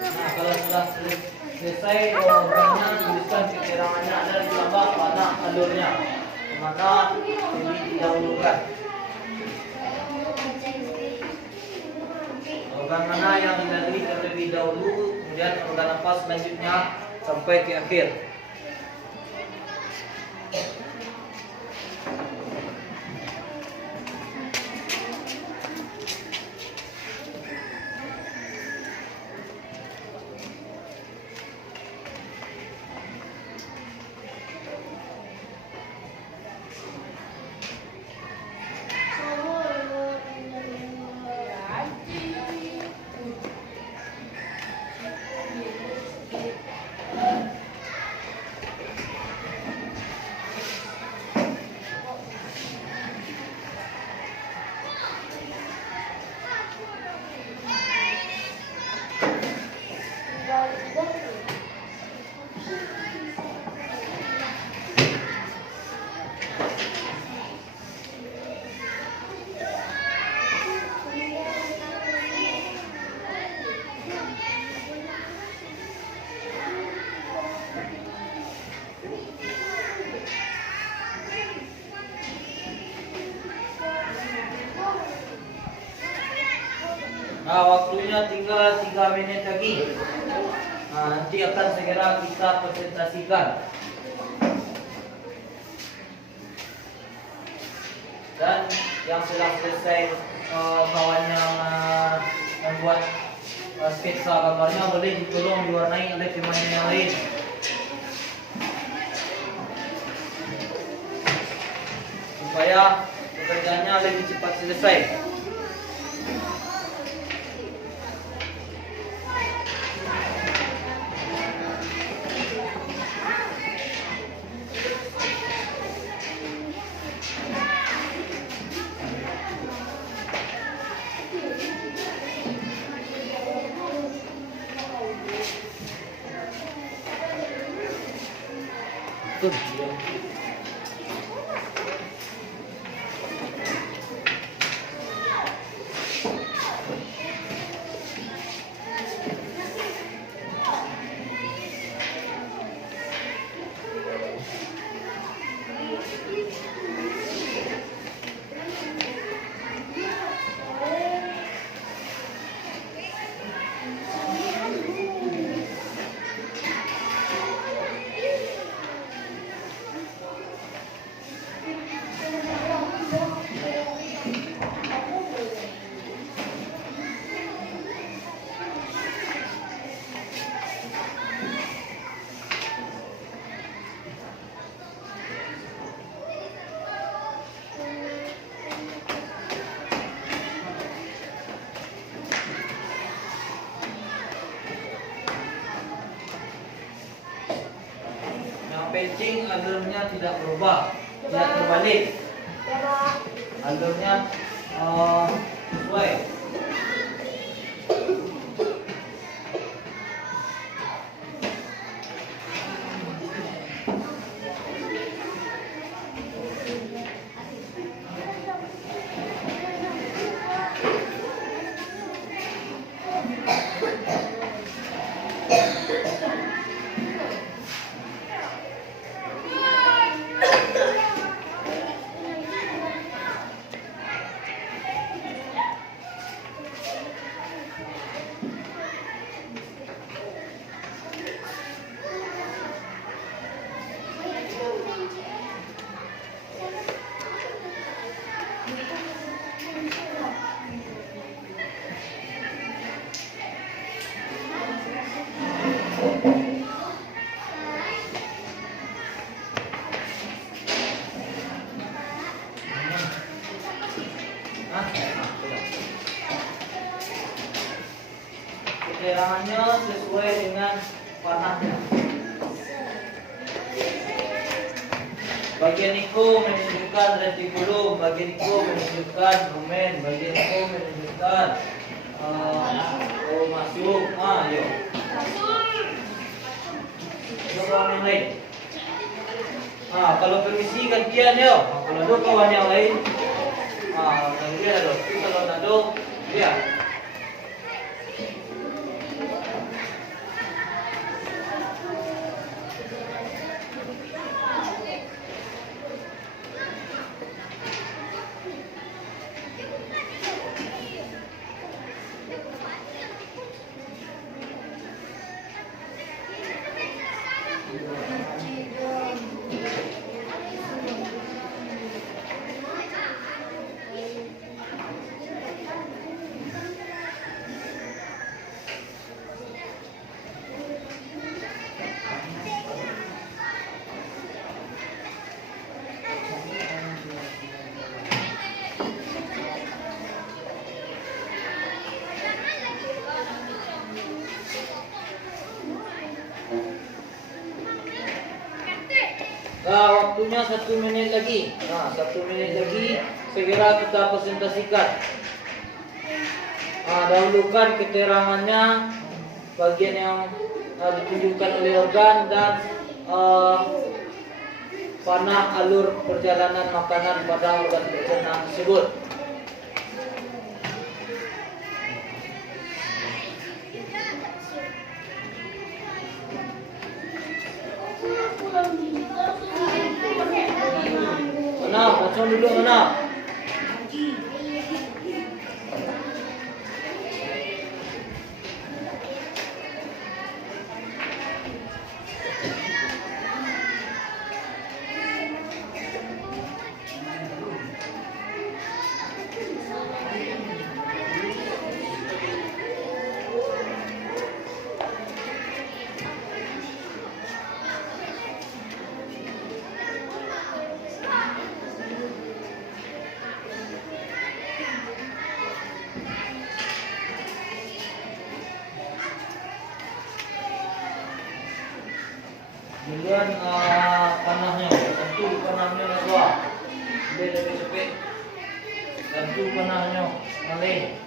Nah, kalau sudah selesai programnya, tuliskan keterangannya ada di sebelah mana alurnya, mana lebih didahulukan. Organ mana yang dilalui terlebih dahulu, kemudian organ apa selanjutnya sampai ke akhir. Nah, waktunya tinggal 3 menit lagi. Nah, nanti akan segera kita presentasikan. Dan yang telah selesai kawan yang membuat sketsa gambarnya boleh ditolong diwarnai oleh temannya yang lain. Supaya pekerjaannya lebih cepat selesai. kencing alurnya tidak berubah, tidak terbalik. Ya, Pak. Alurnya sesuai. Keterangannya sesuai dengan panahnya. Bagian itu menunjukkan retikulum, bagian itu menunjukkan rumen, bagian itu menunjukkan masuk. Yuk. Coba yang lain. Kalau permisi gantian yo. Kalau ada kawan yang lain, gantian ada. Kalau ada, dia. Waktunya 1 menit lagi. 1 menit lagi segera kita presentasikan. Dahulukan keterangannya, bagian yang ditunjukkan oleh organ dan panah alur perjalanan makanan pada organ pencernaan tersebut. Langsung duduk mana? Kemudian panahnya, tentu panahnya dua, lebih cepet, tentu panahnya malih.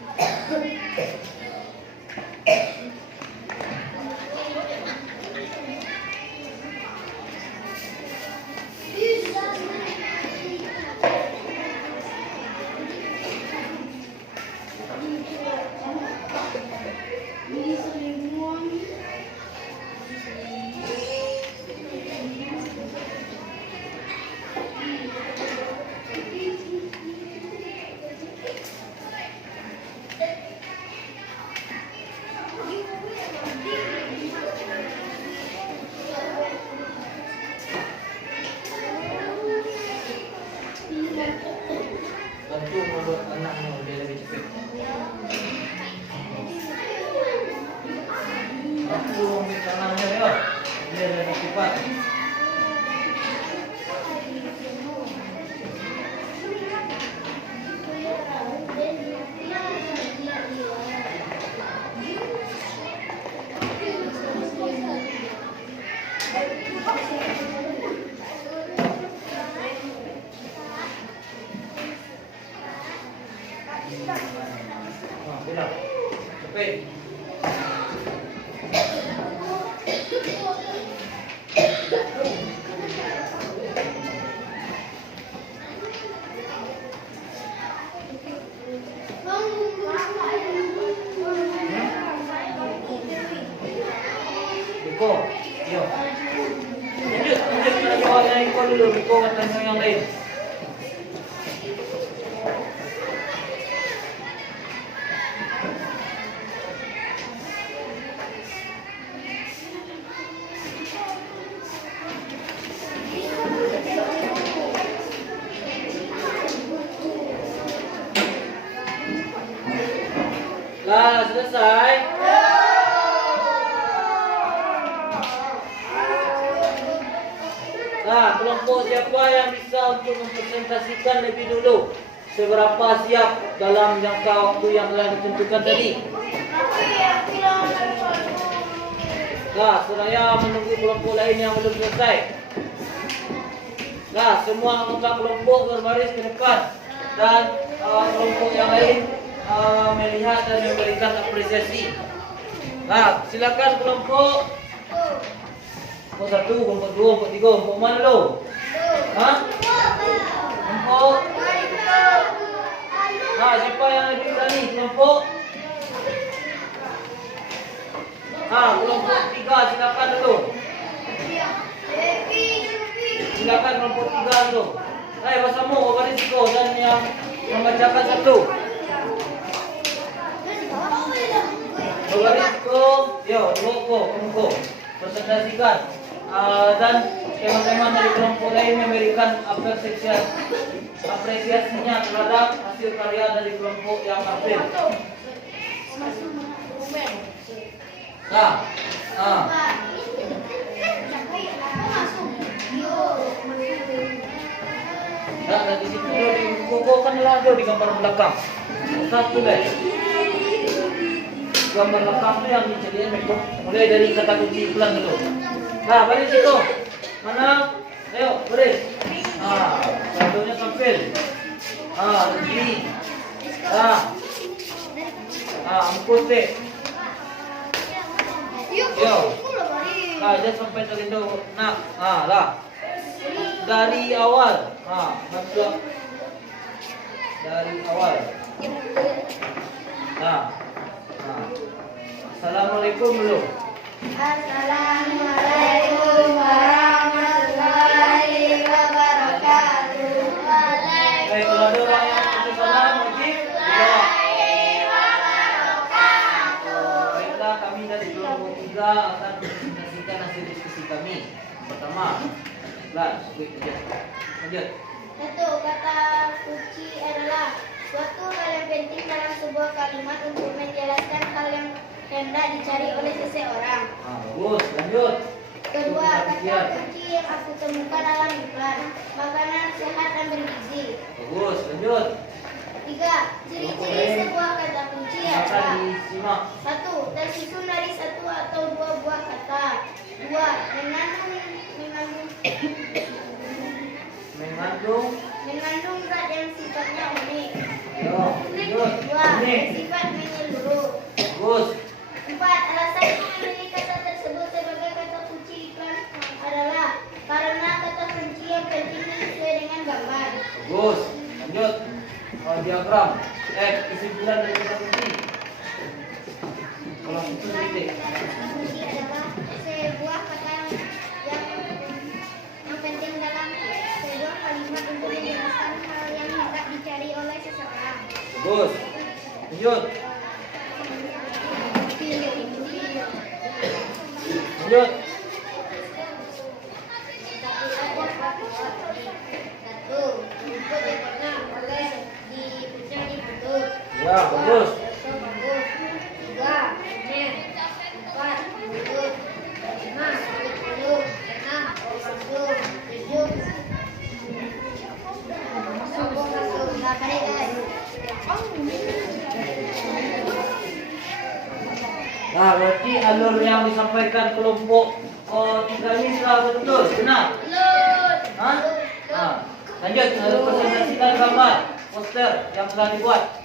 Tentu mulut anaknya dia lebih cepat. Aku ambil tangannya ya, dia lebih cepat. sudah. Cepet. Riko, yo. Lanjut kita jawab yang Riko dulu. Riko tanya yang lain. Lah, selesai. Nah, kelompok siapa yang bisa untuk mempresentasikan lebih dulu seberapa siap dalam jangka waktu yang telah ditentukan tadi? Nah, seraya menunggu kelompok lain yang belum selesai. Nah, semua anggota kelompok berbaris ke depan dan kelompok yang lain melihat dan memberikan apresiasi. Nah, silakan kelompok. Kelompok 1, kelompok 2, kelompok 3, kelompok mana lo? Hah? Kelompok? Nah, siapa yang lebih berani? Kelompok? Kelompok 3, silakan dulu. Silakan kelompok 3 dulu. Hai, bersama baris Riko dan yang membacakan satu. Baris Riko, yo, kelompok presentasikan. Dan teman-teman dari kelompok lain memberikan apresiasinya terhadap hasil karya dari kelompok yang tampil. Dan di situ dibukukan lagi di gambar belakang. Satu guys. Gambar belakang itu yang dijadikan makeup. Mulai dari kata kunci iklan dulu. Nah, baris itu. Mana? Ayo, baris. Satunya tampil. Begini. Angkut deh. Yo. Dia sampai terlindo. Nah, lah. Dari awal. Masuk. Dari awal. Assalamualaikum dulu. Assalamualaikum warahmatullahi wabarakatuh. Baik, kalau ada orang yang putus salam, wajib dijawab. Baiklah, kami dari kelompok 3 akan presentasikan hasil diskusi kami. Pertama, lanjut. Satu, kata kunci adalah suatu hal yang penting dalam sebuah kalimat untuk menjelaskan hal yang hendak dicari oleh seseorang. Bagus, lanjut. Kedua, kata kunci yang aku temukan dalam iklan makanan sehat dan bergizi. Bagus, lanjut. Tiga, ciri-ciri sebuah kata kunci adalah Akan disimak. satu, tersusun dari satu atau dua buah kata. Dua, mengandung zat yang sifatnya unik. Lanjut. Dua, bersifat menyeluruh. Bagus. Empat, alasan memilih kata tersebut sebagai kata kunci iklan adalah karena kata kunci yang penting sesuai dengan gambar. Bagus. Lanjut. Diagram. Kesimpulan dari kata kunci. Kalau itu titik. Kata kunci adalah sebuah kata yang penting dalam sebuah kalimat untuk menjelaskan hal yang hendak dicari oleh seseorang. Bagus. Lanjut. Lanjut. Satu, buku yang pernah oleh dipecah ditutup. Ya, bagus. Bagus. Tiga, benar. Empat, tutup. Lima, tutup. Enam, tutup. Tujuh. Sambung masuk. Nah, tarik guys. Nah, berarti alur yang disampaikan kelompok 3 ini sudah betul, benar? Lanjut, presentasikan gambar poster yang telah dibuat.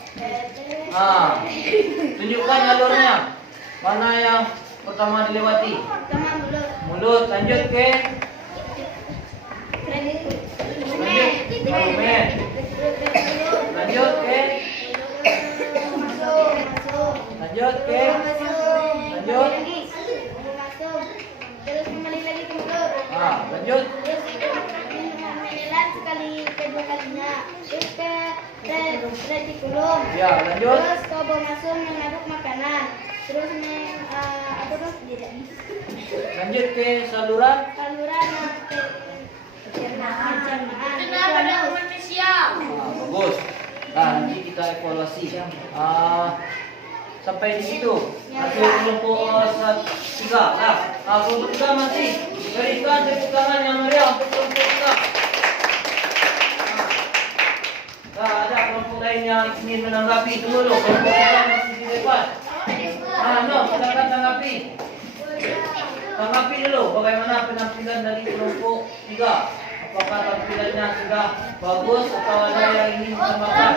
Tunjukkan alurnya. Mana yang pertama dilewati? Pertama mulut. Mulut. Lanjut ke Lumen. lanjut ke Masuk. lanjut ke lanjut. Terus kembali lagi ke mulut. Lanjut. Terus menelan sekali kedua kalinya. Terus ke retikulum. Ya, lanjut. Terus ke bomasum mengaduk makanan. Terus apa tuh? Lanjut ke saluran. Saluran pencernaan. pada manusia. Bagus. Nanti kita evaluasi. Sampai di situ. Hasil kelompok 3. Kelompok 3 masih. Berikan tepuk tangan yang meriah untuk kelompok 3. Ada kelompok lain yang ingin menanggapi. Tunggu dulu. Kelompok 3 masih di depan. Silakan tanggapi. Tanggapi dulu bagaimana penampilan dari kelompok 3. Apakah tampilannya sudah bagus atau ada yang ingin ditambahkan?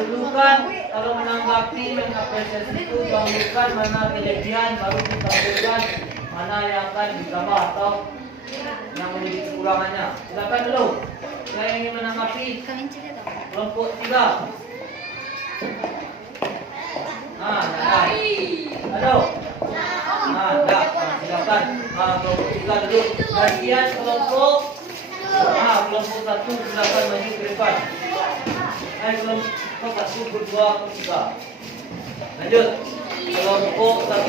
Dulu kan kalau menanggapi, mengapresiasi itu tunjukkan mana kelebihan, baru ditampilkan mana yang akan ditambah atau yang menjadi kekurangannya. Silakan dulu. Saya ingin menanggapi kelompok 3. Halo. Silakan. Kelompok 3 dulu. Gantian kelompok. Kelompok 1 silakan maju ke depan. Kelompok 1 berdua ke 3. Lanjut. Kelompok 1.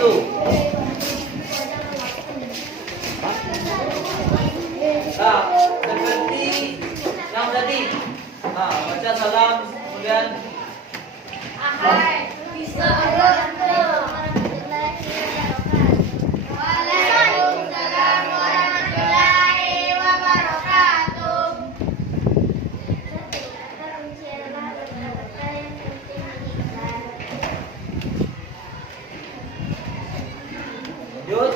Seperti yang tadi. Baca salam kemudian Bisa Waalaikumsalam warahmatullahi wabarakatuh. Kata kunci adalah kata-kata yang penting diingat. lanjut.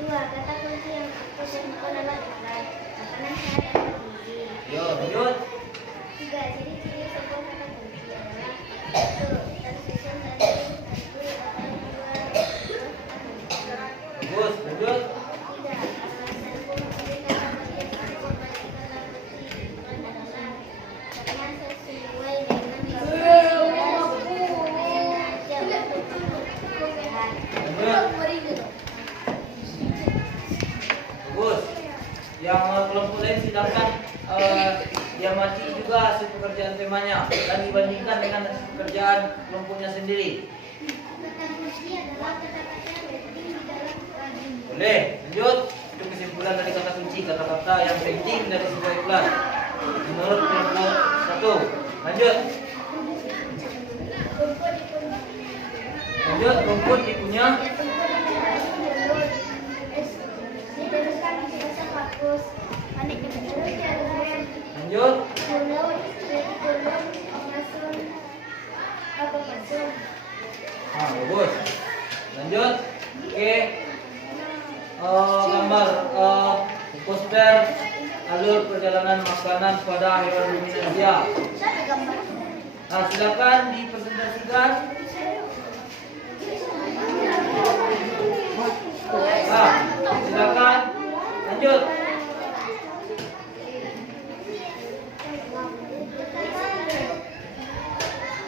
2. Kata kunci yang aku temukan adalah iklan. Makanan sehat dan bergizi. Yo, lanjut. 3. Ciri-ciri sebuah kata kunci adalah 1. Tersusun dari 1 atau 2. Bagus, lanjut. 3. Alasan fungsi kata bagian satu bagian kata kunci iklan adalah karena sesuai dengan Bagus. Yang kelompok lain silakan diamati juga hasil pekerjaan temanya dan dibandingkan dengan hasil pekerjaan kelompoknya sendiri. kata kunci adalah kata-kata yang penting di dalam iklan. Boleh, lanjut. Itu kesimpulan dari kata kunci, kata-kata yang penting dari sebuah iklan. Menurut kelompok 1. Lanjut. Lanjut, rumput dipunya. Diteruskan bahasa bagus. Panik terus jalan. Lanjut. Mulut, retikulum, masum, apa masum. Bagus. Lanjut. Oke. Gambar poster alur perjalanan makanan pada hewan ruminansia. Silakan dipresentasikan. Silakan. Lanjut.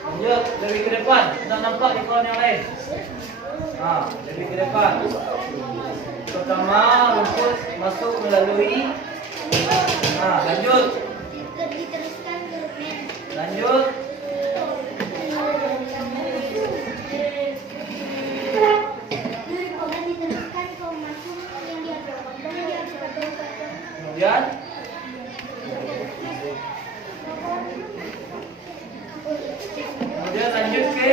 Lanjut, lebih ke depan. Tidak nampak di kawan yang lain. Lebih ke depan. Pertama, rumput masuk melalui. Lanjut. Diteruskan ke lumen. Lanjut. Dan diteruskan ke masum yang diaduk. Kemudian. Kemudian lanjut ke.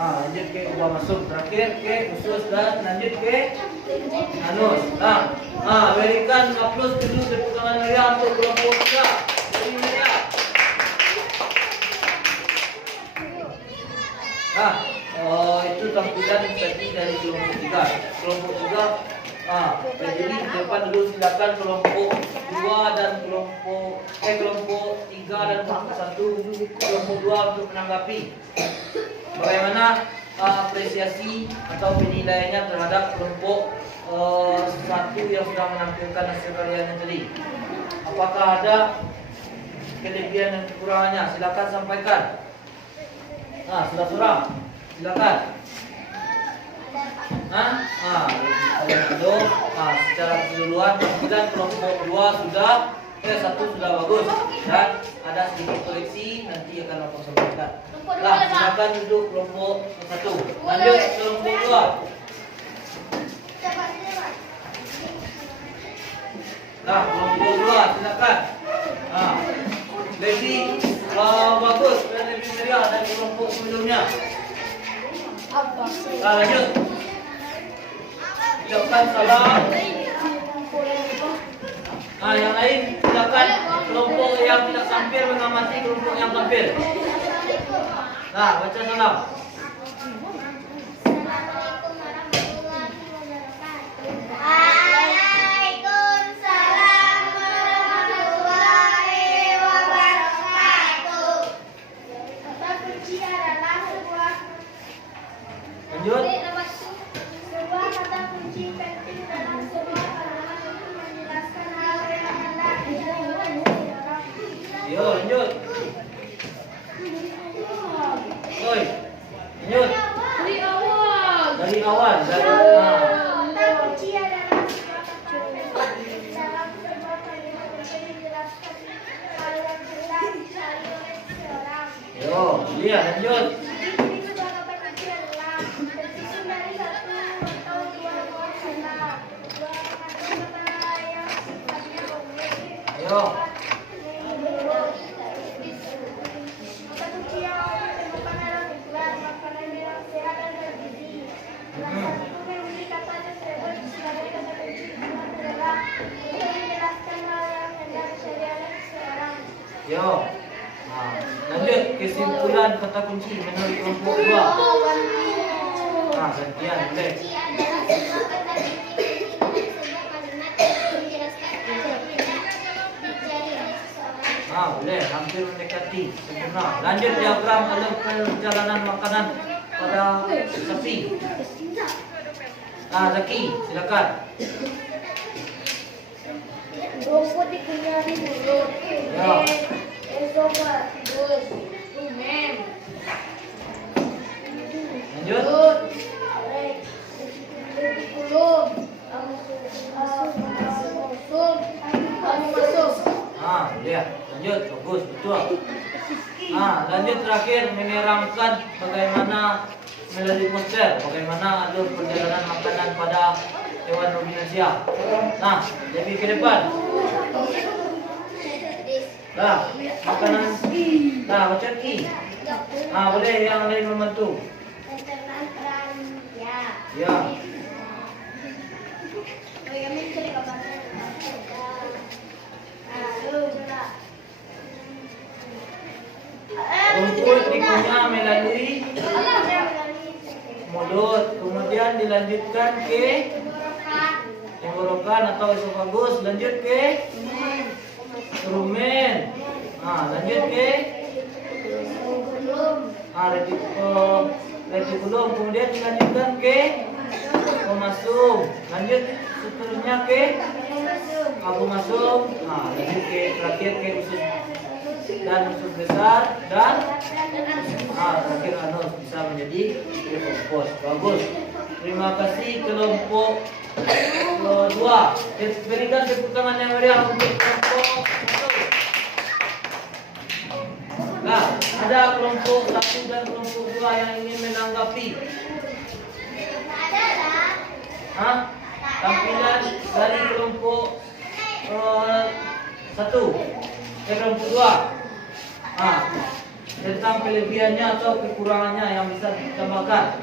Lanjut ke ubah masuk, terakhir ke usus dan lanjut ke anus. Berikan aplaus dulu tepuk tangan meriah untuk kelompok 3. Beri meriah. Itu tampilan kelompok 3. Kelompok 3, berdiri di depan dulu, silakan kelompok 2 dan kelompok 3 dan kelompok 1, kelompok 2 untuk menanggapi bagaimana apresiasi atau penilaiannya terhadap kelompok 1 yang sudah menampilkan hasil karyanya tadi. Apakah ada kelebihan dan kekurangannya? Silakan sampaikan. Sudah silakan. Secara keseluruhan tampilan kelompok 2 sudah 1 sudah bagus dan ada sedikit koreksi nanti akan aku sampaikan. Silakan duduk kelompok 1. Lanjut kelompok 2. Kelompok 2 silakan. Lebih bagus dan lebih meriah dari kelompok sebelumnya. Lanjut. Ucapkan salam. Yang lain silakan kelompok yang tidak tampil mengamati kelompok yang tampil. Baca salam. Assalamualaikum warahmatullahi wabarakatuh. Waalaikumsalam warahmatullahi wabarakatuh. Kata kunci adalah sebuah Lanjut. sebuah kata kunci penting dalam sebuah kalimat untuk menjelaskan hal yang hendak dicari oleh seseorang. Yo, lanjut. Oi. Lanjut. Dari awal. Kata kunci adalah sebuah kata penting dalam sebuah kalimat untuk menjelaskan hal yang hendak dicari oleh seseorang. Yo, lihat lanjut. Ini sebuah kata kunci adalah tersusun dari satu atau dua buah kata. Dua kata yang sifatnya umum. Yo. Kata kunci yang ditemukan dalam iklan makanan yang sehat dan bergizi. Salah satu memiliki kata tersebut sebagai kata kunci iklan adalah untuk menjelaskan hal yang hendak dicari oleh seseorang. Yo. Lanjut kesimpulan kata kunci menurut kelompok 2. Gantian boleh. Kunci adalah sebuah kata kunci penting dalam sebuah kalimat untuk menjelaskan hal yang hendak dicari oleh seseorang. Boleh, hampir mendekati sempurna. Lanjut diagram alur perjalanan makanan pada sapi. Zaki, silakan. Rumput dikunyah di mulut. Ya. Esophagus. Rumen. Lanjut. Retikulum. Masuk. Lihat. Lanjut, bagus, betul. Lanjut terakhir menerangkan bagaimana melalui poster, bagaimana alur perjalanan makanan pada hewan ruminansia. Jadi ke depan. Makanan. Baca ki. Boleh yang lain membantu. Ya. Rumput dikunyah melalui mulut, kemudian dilanjutkan ke tenggorokan atau esophagus, lanjut ke rumen, lanjut ke retikulum, kemudian dilanjutkan ke pomasum, lanjut seterusnya ke apomasum, lanjut ke terakhir ke usus dan usus besar dan terakhir anus bisa menjadi kompos. Bagus. Terima kasih kelompok 2. Berikan tepuk tangan yang meriah untuk kelompok 1. Ada kelompok 1 dan kelompok 2 yang ingin menanggapi. Tampilan dari kelompok 1 kelompok 2. Tentang kelebihannya atau kekurangannya yang bisa ditambahkan.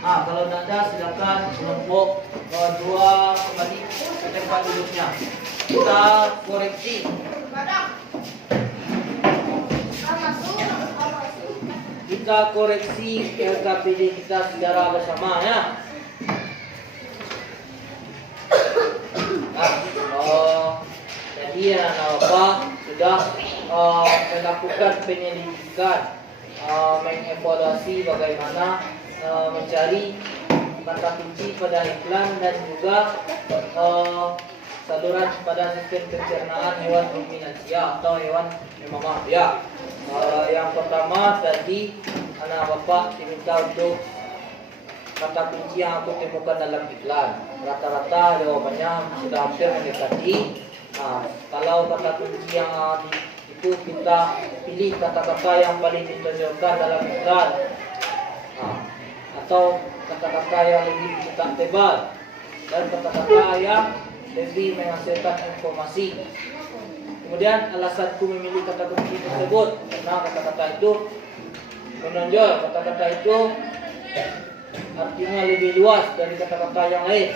Kalau tidak ada silakan kelompok 2 kembali ke tempat duduknya. Kita koreksi. Kita koreksi LKPD kita secara bersama ya. Jadi anak bapak sudah melakukan penyelidikan, mengevaluasi bagaimana mencari kata kunci pada iklan dan juga saluran pada sistem pencernaan hewan ruminansia atau hewan memamah. Ya, yang pertama tadi anak bapak diminta untuk kata kunci yang aku temukan dalam iklan. Rata-rata jawabannya sudah hampir mendekati. Nah, kalau kata kunci yang itu kita pilih kata-kata yang paling ditonjolkan dalam iklan, atau kata-kata yang lebih cetak tebal dan kata-kata yang lebih menghasilkan informasi. Kemudian alasanku memilih kata kunci tersebut karena kata-kata itu menonjol, kata-kata itu artinya lebih luas dari kata-kata yang lain.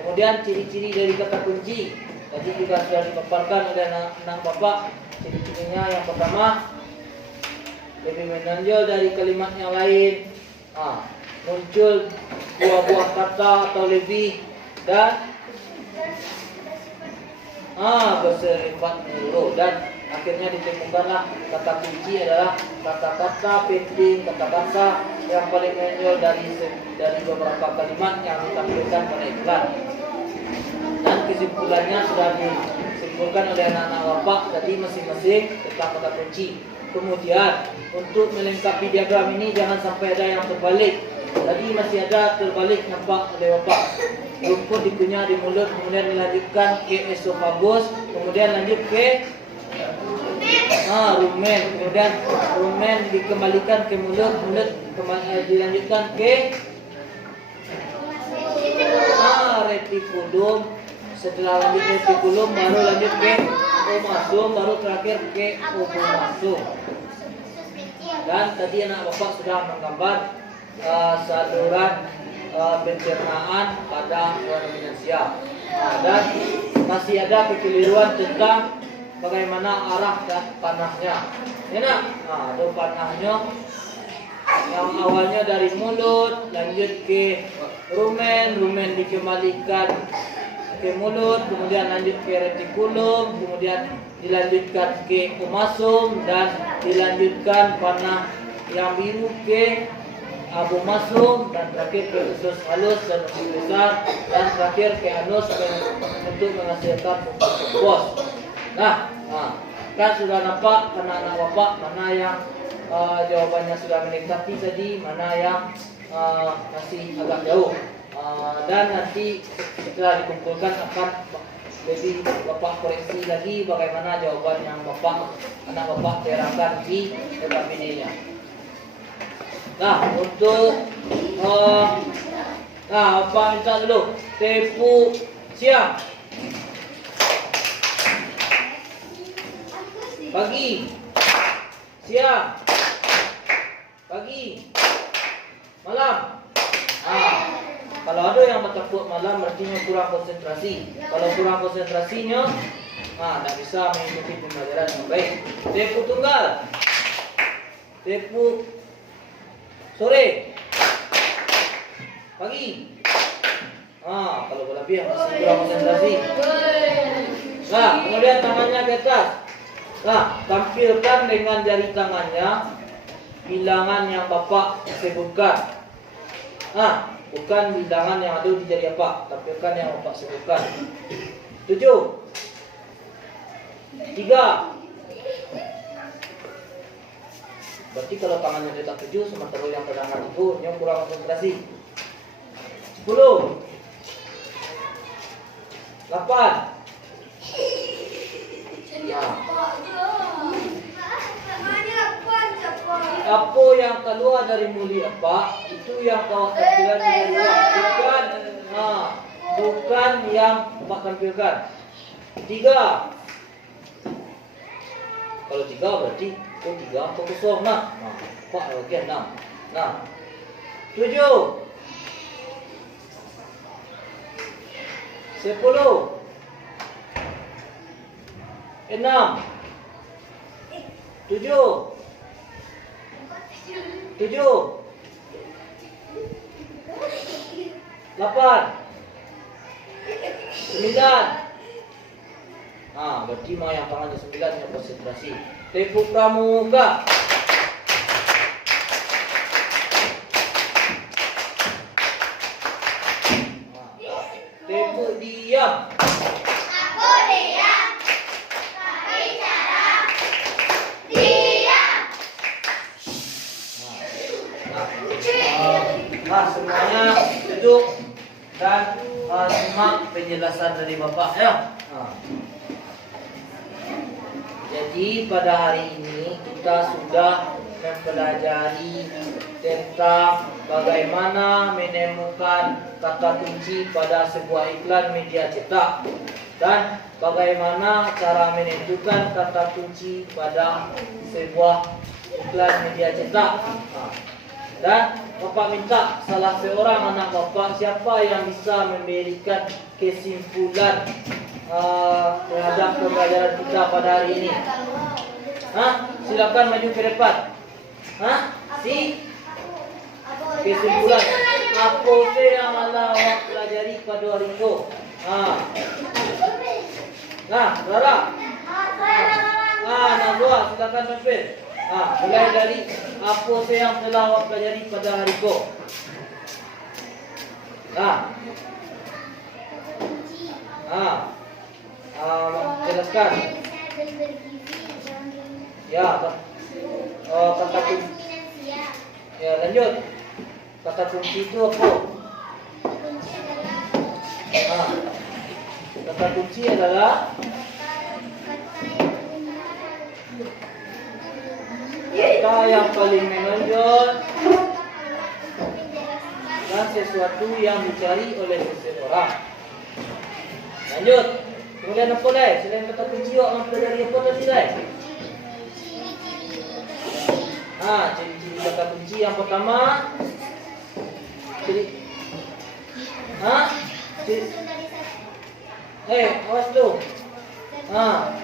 Kemudian ciri-ciri dari kata kunci tadi juga sudah dipaparkan oleh anak bapak. Ciri-cirinya yang pertama lebih menonjol dari kalimat yang lain, muncul buah-buah kata atau lebih, dan bersifat menyeluruh, dan akhirnya ditemukanlah kata kunci adalah kata-kata penting, kata-kata yang paling menonjol dari beberapa kalimat yang ditampilkan pada iklan. Dan kesimpulannya sudah disimpulkan oleh anak-anak bapak tadi masing-masing tentang kata kunci. Kemudian untuk melengkapi diagram ini jangan sampai ada yang terbalik. Tadi masih ada terbalik nampak oleh bapak. Rumput dikunyah di mulut, kemudian dilanjutkan ke esofagus, kemudian lanjut ke rumen, kemudian rumen dikembalikan ke mulut, dilanjutkan ke retikulum. Setelah lanjut retikulum baru lanjut ke omasum, baru terakhir ke ovomasum. Dan tadi anak bapak sudah menggambar saluran pencernaan pada hewan ruminansia. Dan masih ada kekeliruan tentang bagaimana arah panahnya. Enak. Ada panahnya yang awalnya dari mulut lanjut ke rumen dikembalikan ke mulut, kemudian lanjut ke retikulum, kemudian dilanjutkan ke omasum, dan dilanjutkan panah yang biru ke abomasum, dan terakhir ke usus halus dan usus besar, dan terakhir ke anus untuk menghasilkan kompos. Nah, kan sudah nampak anak-anak bapak mana yang jawabannya sudah mendekati tadi, mana yang masih agak jauh. Dan nanti setelah dikumpulkan akan jadi bapak koreksi lagi bagaimana jawaban yang anak bapak terangkan di PPPD-nya. Nah, untuk bapak minta dulu tepu siang, pagi, siang, pagi, malam. Kalau ada yang bertakut malam artinya kurang konsentrasi. Kalau kurang konsentrasinya, tidak bisa mengikuti pembelajaran yang baik. Tepu tunggal, tepu sore, pagi. Kalau berlebihan masih kurang konsentrasi. Nah, kemudian tangannya ke atas. Nah, tampilkan dengan jari tangannya bilangan yang bapak sebutkan. Bukan bilangan yang ada di jari bapak, tampilkan yang bapak sebutkan. 7, 3. Berarti kalau tangannya letak 7, sementara yang pegangan itu yang kurang konsentrasi. 10, 8. Apa yang keluar dari mulut apa itu yang kau tampilkan di luar, bukan yang bapak tampilkan. 3. Kalau 3 berarti 3 atau kosong. Pak bagian 6. 7, 10, 6, 7, 8, 9, Berarti mau yang tangannya 9 yang konsentrasi. Tepuk pramuka. Tepuk diam. Aku diam. Tak bicara. Diam. Semuanya duduk dan simak penjelasan dari Bapak. Ayo. Jadi pada hari ini kita sudah mempelajari tentang bagaimana menemukan kata kunci pada sebuah iklan media cetak dan bagaimana cara menentukan kata kunci pada sebuah iklan media cetak. Dan Bapak minta salah seorang anak Bapak siapa yang bisa memberikan kesimpulan terhadap pembelajaran kita pada hari ini. Silakan maju ke depan. Kesimpulan apa yang Allah awak pelajari pada hari itu. Rara. Nazwa, silakan tampil. Mulai dari apa yang telah awak pelajari pada hari itu. Jelaskan. Ya, kata kunci. Ya, lanjut. Kata kunci itu apa? Kata kunci adalah kata yang paling menonjol dan sesuatu yang dicari oleh seseorang. Lanjut. Kemudian apa lagi? Selain kata kunci, orang pelajari apa tadi lagi? Ciri-ciri kata kunci yang pertama. Awas tu.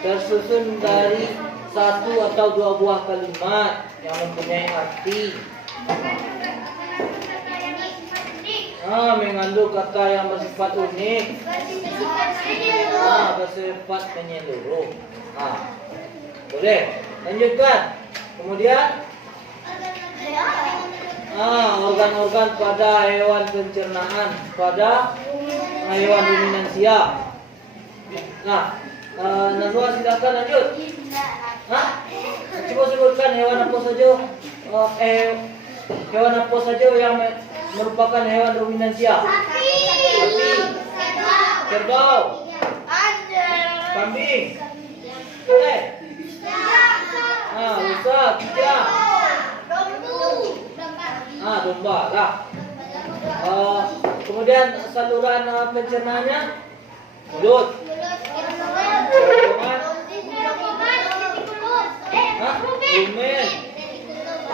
Tersusun dari satu atau dua buah kalimat yang mempunyai arti. Mengandung kata yang bersifat unik. Bersifat menyeluruh. Boleh. Lanjutkan. Kemudian organ-organ pada hewan pencernaan, pada hewan ruminansia. Nazwa silakan lanjut. Coba sebutkan hewan apa saja. Hewan apa saja yang merupakan hewan ruminansia? Sapi, kerbau, kambing, rusa, kucing, domba lah. Kemudian saluran pencernaannya mulut, rumen,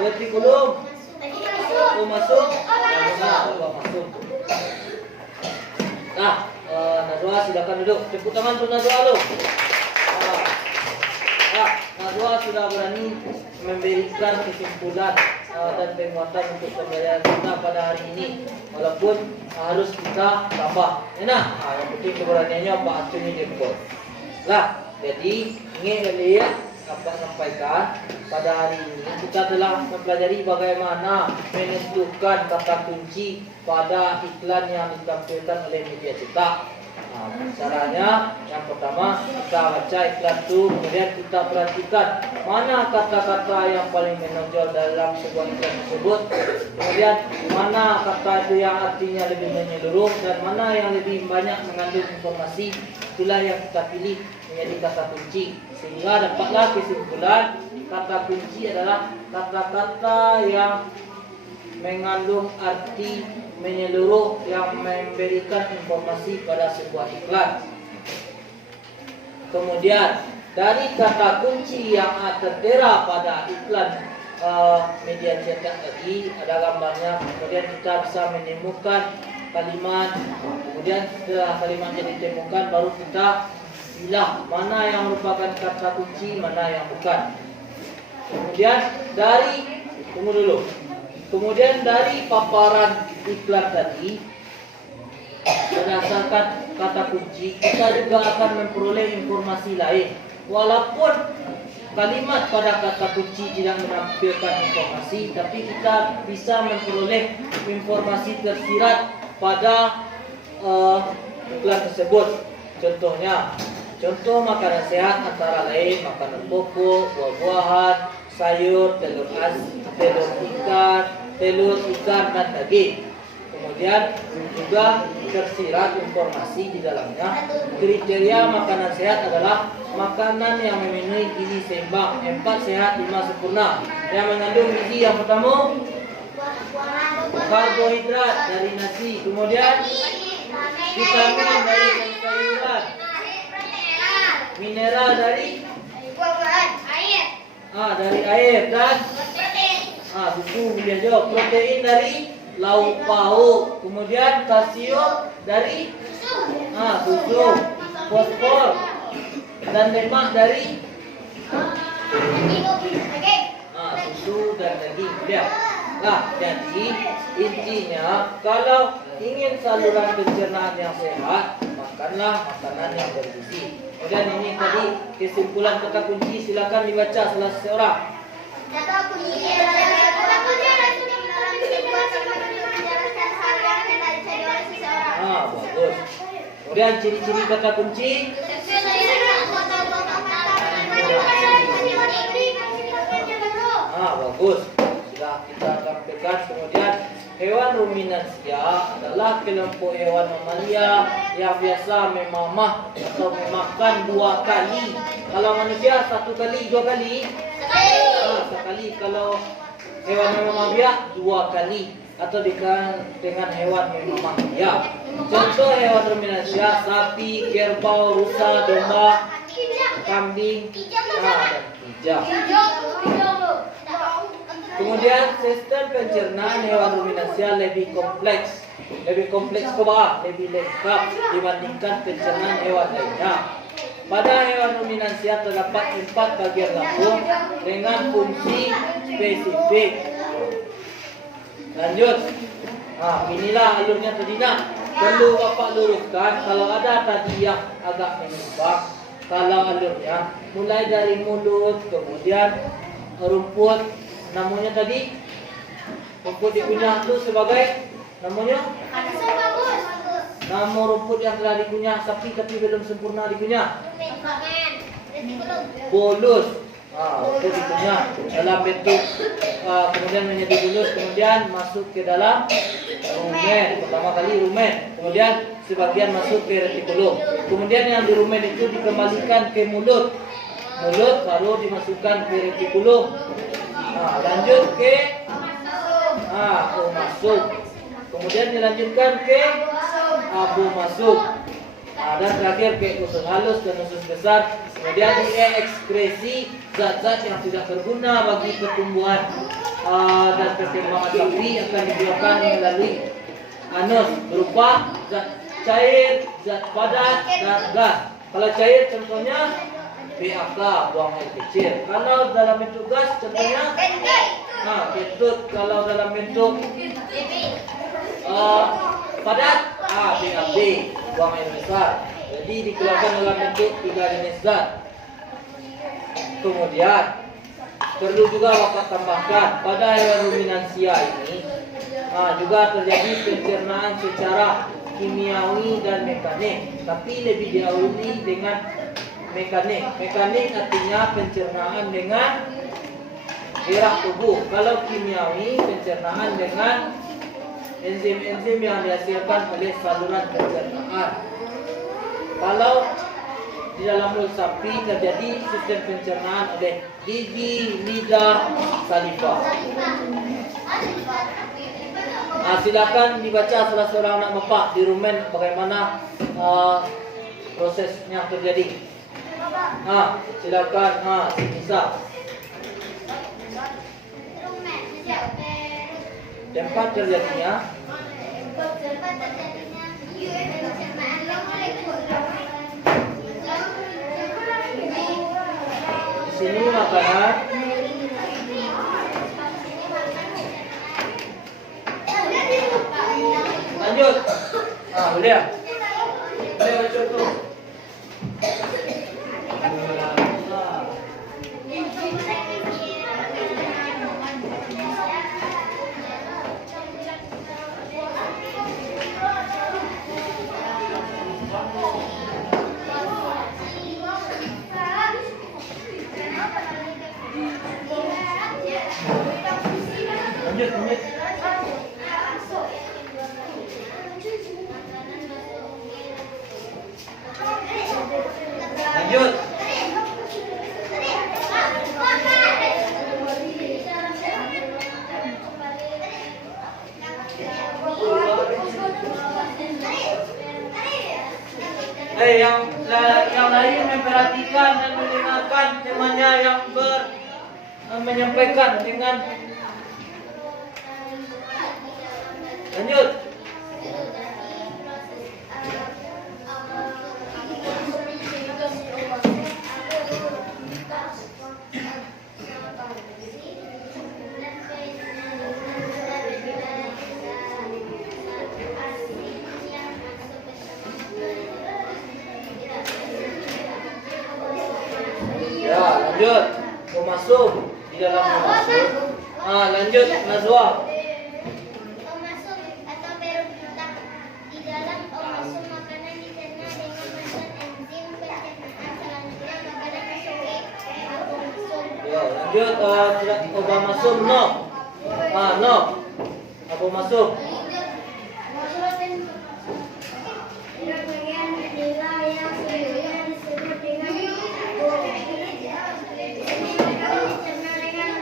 retikulum, masuk. Nazwa silakan duduk. Tepuk tangan untuk Nazwa lo. Nazwa sudah berani memberikan kesimpulan dan penguatan untuk pembelajaran kita pada hari ini. Walaupun harus kita tambah. Yang penting keberaniannya Pak Acuni jempol. Jadi ingin lihat Bapak sampaikan pada hari ini kita telah mempelajari bagaimana menentukan kata kunci pada iklan yang ditampilkan oleh media cetak. Caranya yang pertama kita baca iklan itu, kemudian kita perhatikan mana kata-kata yang paling menonjol dalam sebuah iklan tersebut, kemudian mana kata itu yang artinya lebih menyeluruh dan mana yang lebih banyak mengandung informasi. Itulah yang kita pilih menjadi kata kunci, sehingga dapatlah kesimpulan kata kunci adalah kata-kata yang mengandung arti menyeluruh yang memberikan informasi pada sebuah iklan. Kemudian dari kata kunci yang tertera pada iklan media cetak tadi ada gambarnya, kemudian kita bisa menemukan kalimat, kemudian setelah kalimatnya ditemukan baru kita pilih mana yang merupakan kata kunci, mana yang bukan. Kemudian dari paparan iklan tadi, berdasarkan kata kunci, kita juga akan memperoleh informasi lain. Walaupun kalimat pada kata kunci tidak menampilkan informasi, tapi kita bisa memperoleh informasi tersirat pada iklan tersebut. Contoh makanan sehat antara lain makanan pokok, buah-buahan, sayur, telur ikan dan daging. Kemudian juga tersirat informasi di dalamnya. Kriteria makanan sehat adalah makanan yang memenuhi gizi seimbang, 4 sehat, 5 sempurna. Yang mengandung gizi yang pertama karbohidrat dari nasi, kemudian vitamin dari sayuran, mineral dari air dan susu boleh juga, protein dari lauk pauk, kemudian kalsium dari susu, fosfor dan lemak dari susu dan daging. Jadi intinya kalau ingin saluran pencernaan yang sehat, makanlah makanan yang bergizi. Kemudian ini tadi kesimpulan kata kunci, silakan dibaca salah seorang. Kata kunci adalah bagus. Kemudian ciri-ciri kata kunci. Bagus. Sudah kita sampaikan. Kemudian hewan ruminansia adalah kelompok hewan mamalia yang biasa memamah atau memakan 2 kali. Kalau manusia 1 kali, 2 kali. Sekali. Kalau hewan memamah biak 2 kali. Atau dengan hewan memamah biak. Contoh hewan ruminansia: sapi, kerbau, rusa, domba, kambing, dan kijang. Kemudian sistem pencernaan hewan ruminansia lebih kompleks. Lebih lengkap dibandingkan pencernaan hewan lainnya. Pada hewan ruminansia terdapat 4 bagian lambung dengan fungsi spesifik. Lanjut. Inilah alurnya tadi nak. Perlu Bapak luruskan kalau ada tadi yang agak menyimpang. Kalau alurnya mulai dari mulut, kemudian rumput, namanya tadi rumput dikunyah itu sebagai namanya nama rumput yang telah dikunyah sapi tapi belum sempurna dikunyah. Bolus. Itu dikunyah dalam bentuk kemudian menjadi bulus, kemudian masuk ke dalam rumen. Pertama kali rumen, kemudian sebagian masuk ke retikulum. Kemudian yang di rumen itu dikembalikan ke mulut. Mulut baru dimasukkan ke retikulum. Lanjut ke masuk. Kemudian dilanjutkan ke abu masuk. Dan terakhir ke usus halus dan usus besar. Kemudian diekskresi zat-zat yang tidak berguna bagi pertumbuhan dan perkembangan sapi akan dikeluarkan melalui anus berupa zat cair, zat padat, dan gas. Kalau cair contohnya BAK, buang air kecil. Kalau dalam bentuk gas contohnya ketut. Kalau dalam bentuk padat BAB, buang air besar. Jadi dikeluarkan dalam bentuk 3 jenis zat. Kemudian perlu juga Bapak tambahkan pada hewan ruminansia ini juga terjadi pencernaan secara kimiawi dan mekanik, tapi lebih didahului dengan mekanik. Mekanik artinya pencernaan dengan gerak tubuh. Kalau kimiawi, pencernaan dengan enzim-enzim yang dihasilkan oleh saluran pencernaan. Kalau di dalam mulut sapi terjadi sistem pencernaan oleh gigi, lidah, saliva. Silakan dibaca salah seorang anak bapak di rumen bagaimana prosesnya terjadi. Silakan bisa. Tempat terjadinya di sini makanan. Lanjut. Boleh ya? Boleh tuh. Lanjut, lanjut. Lanjut. Yang lain memperhatikan dan mendengarkan temannya yang menyampaikan dengan lanjut. Ya, lanjut. Memasuk di dalam memasuk. Lanjut, Nazwa. Omasum atau verb kita di dalam omasum makanan dicerna dengan macam enzim pencernaan selanjutnya makanan masuk ke abomasum. Ya, lanjut. Obamasum no. No. Abomasum. Rangkaian nilai yang sebelumnya disebut dengan dicerna dengan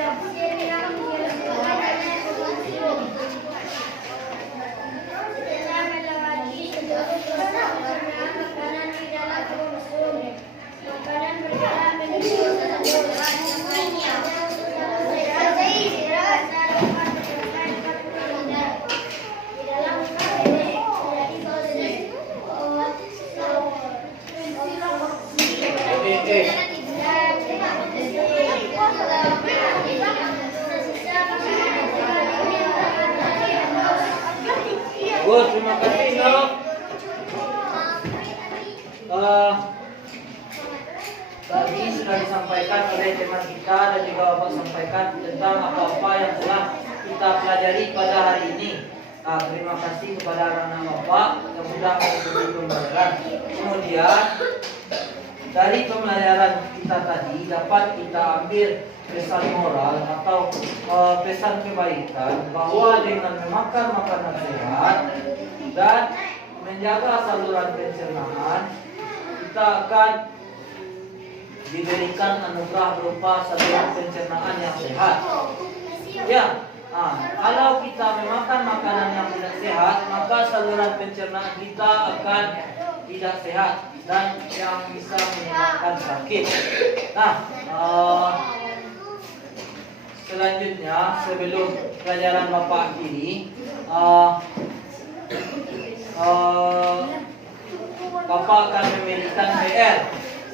tafsir yang dilakukan oleh omasum. Setelah melewati seluruh proses pencernaan makanan di dalam omasum, makanan bergerak menuju saluran yang lainnya. Di dalam KBB terjadi proses Bagus, terima kasih Nok. Tadi sudah disampaikan oleh teman kita dan juga Bapak sampaikan tentang apa-apa yang telah kita pelajari pada hari ini. Terima kasih kepada anak-anak Bapak yang sudah mengikuti pembelajaran. Kemudian dari pembelajaran kita tadi dapat kita ambil pesan moral atau pesan kebaikan bahwa dengan memakan makanan sehat dan menjaga saluran pencernaan kita akan diberikan anugerah berupa saluran pencernaan yang sehat. Ya, kalau kita memakan makanan yang tidak sehat, maka saluran pencernaan kita akan tidak sehat dan yang bisa menyebabkan sakit. Selanjutnya sebelum pelajaran Bapak akhiri, Bapak akan memberikan PR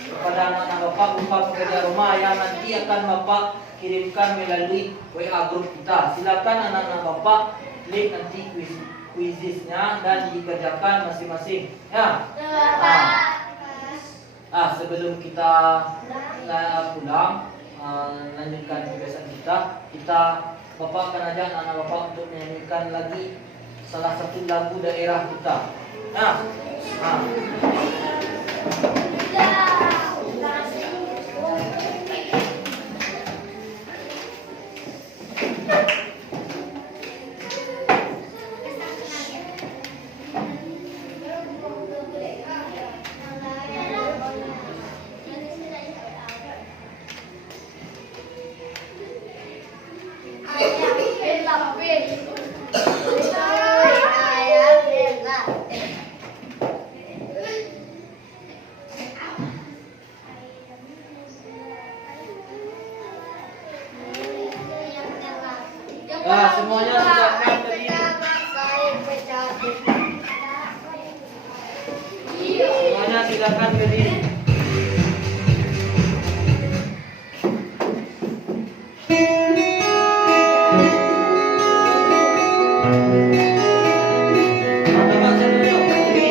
kepada anak-anak Bapak berupa pekerjaan rumah yang nanti akan Bapak kirimkan melalui WA grup kita. Silakan anak-anak Bapak klik nanti kuisisnya dan dikerjakan masing-masing. Ya. Sebelum kita pulang lanjutkan kebiasaan kita Bapak akan ajak anak Bapak untuk menyanyikan lagi salah satu lagu daerah kita. Semuanya silakan berdiri. Semuanya silakan berdiri. Teman-teman saya tunjuk berdiri.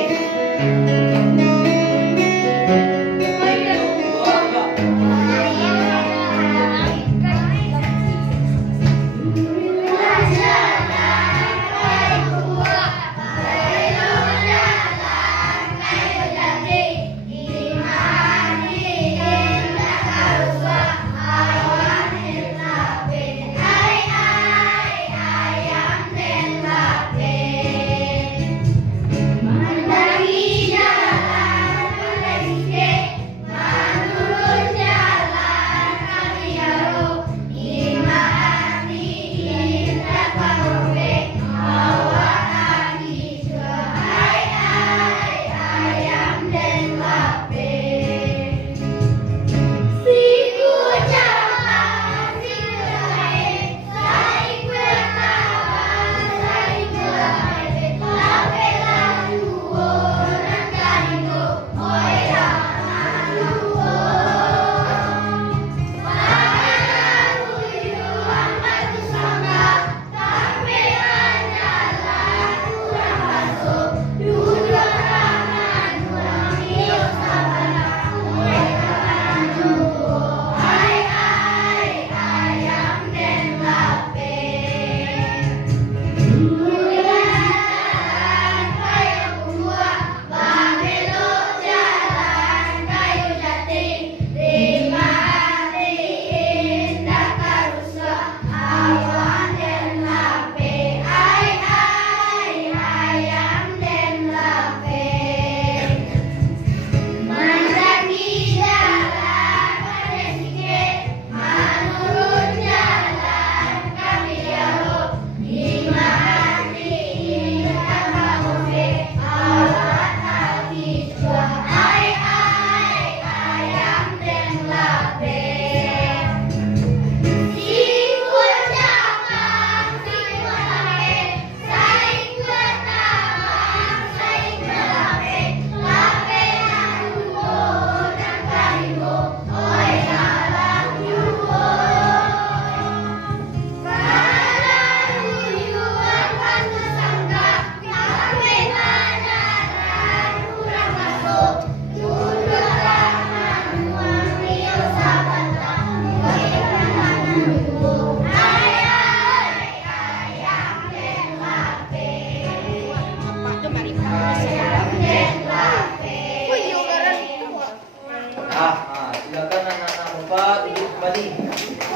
silakan anak-anak Bapak duduk kembali.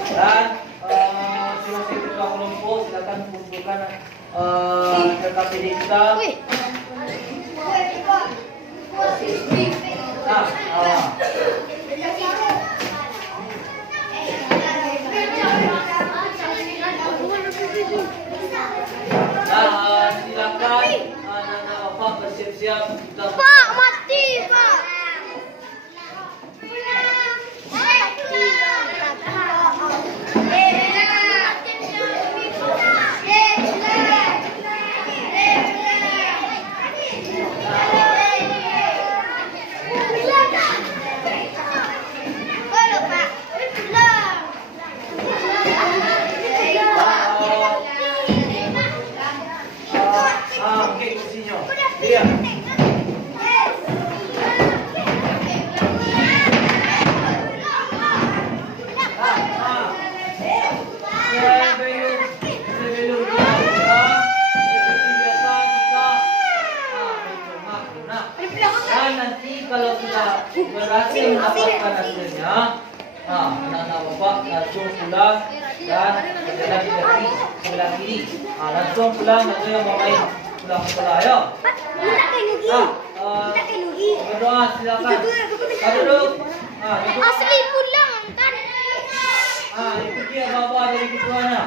Dan selesai ketua kelompok, silakan kumpulkan KKPD kita. Silakan anak-anak Bapak bersiap-siap. Pak, mati, Pak. Oke, kursinya. Iya. Dan nanti kalau kita berhasil mendapatkan hasilnya, anak-anak Bapak langsung pulang dan berjalan di kaki sebelah kiri. Langsung pulang, langsung yang mau main pulang sekolah, ayo. Berdoa silakan. Duduk. Duduk. Asli pulang kan. Itu dia bapak dari ketuanya.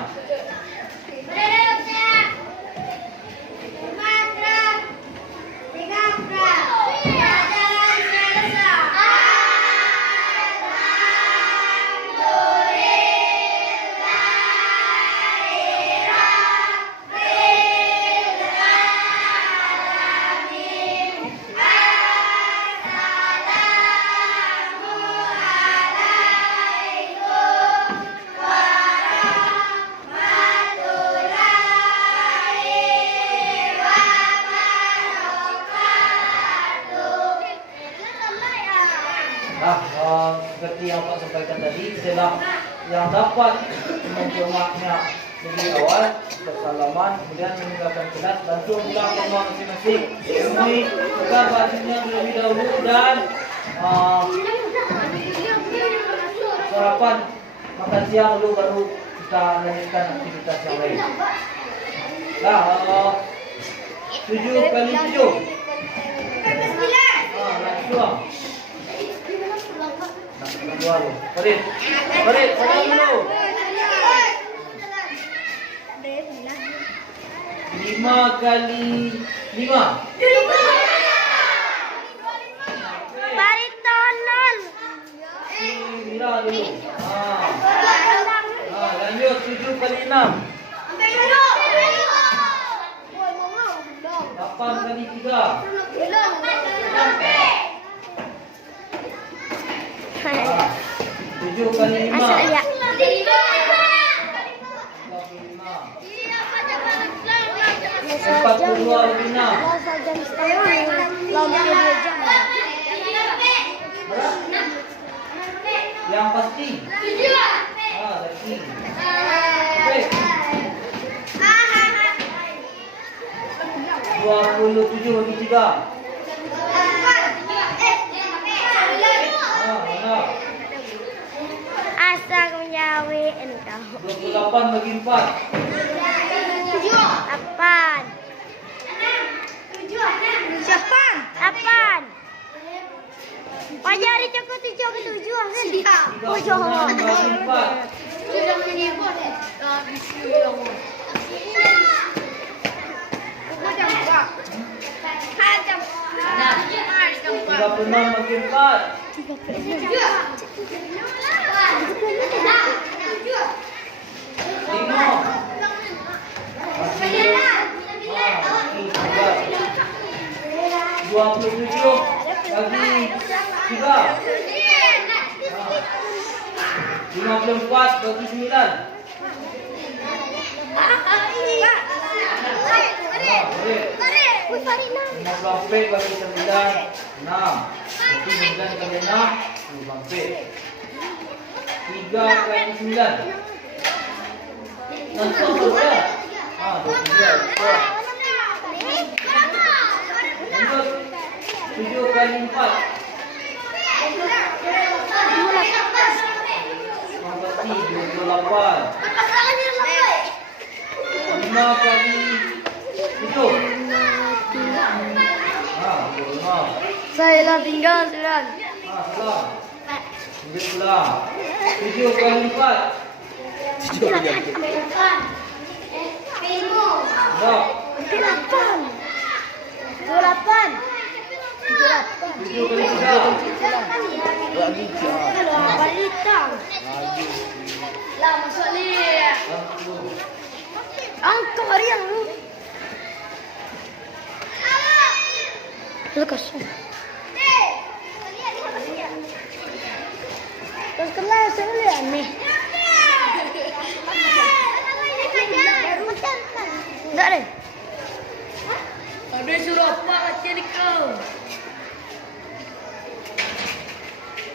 Seperti yang Pak sampaikan tadi, setelah yang dapat menjawabnya lebih awal, bersalaman, kemudian meninggalkan kelas, langsung pulang ke rumah masing-masing. Temui tukar bajunya terlebih dahulu dan sarapan, makan siang dulu, baru kita lanjutkan aktivitas yang lain. 7 kali 7. Langsung. Farid, salam dulu. 5 kali 5. Farid tonol. Mira dulu. Lanjut 7 kali 6. 8 kali 3. 7 kali 5. 42 lebih 6. Yang pasti. Lagi. Oke. 27 bagi 3. Mana? Asal menyawi entah. 28 bagi 4. 8. 8. Pajari cukup 7 kan? Siap. 36 bagi 4. Sudah menyebut. Tiga puluh enam bagi 4. 27 bagi 3. 54 bagi 9. Bagi 9 6. Berarti 9 kali 6 3 kali 9. Langsung berapa? 23. Lanjut 7 kali 4. 8. 5 kali 7. Kurang. Saya lah tinggal 9. Salah. 9 pula. 7 kali 4. 6. 7 kali 3. Lah masuk ni. 1. Angkat harian lu. Lu kosong. Terus kenal saya lihat nih. Enggak deh. Ada suruh apa lagi ni kau?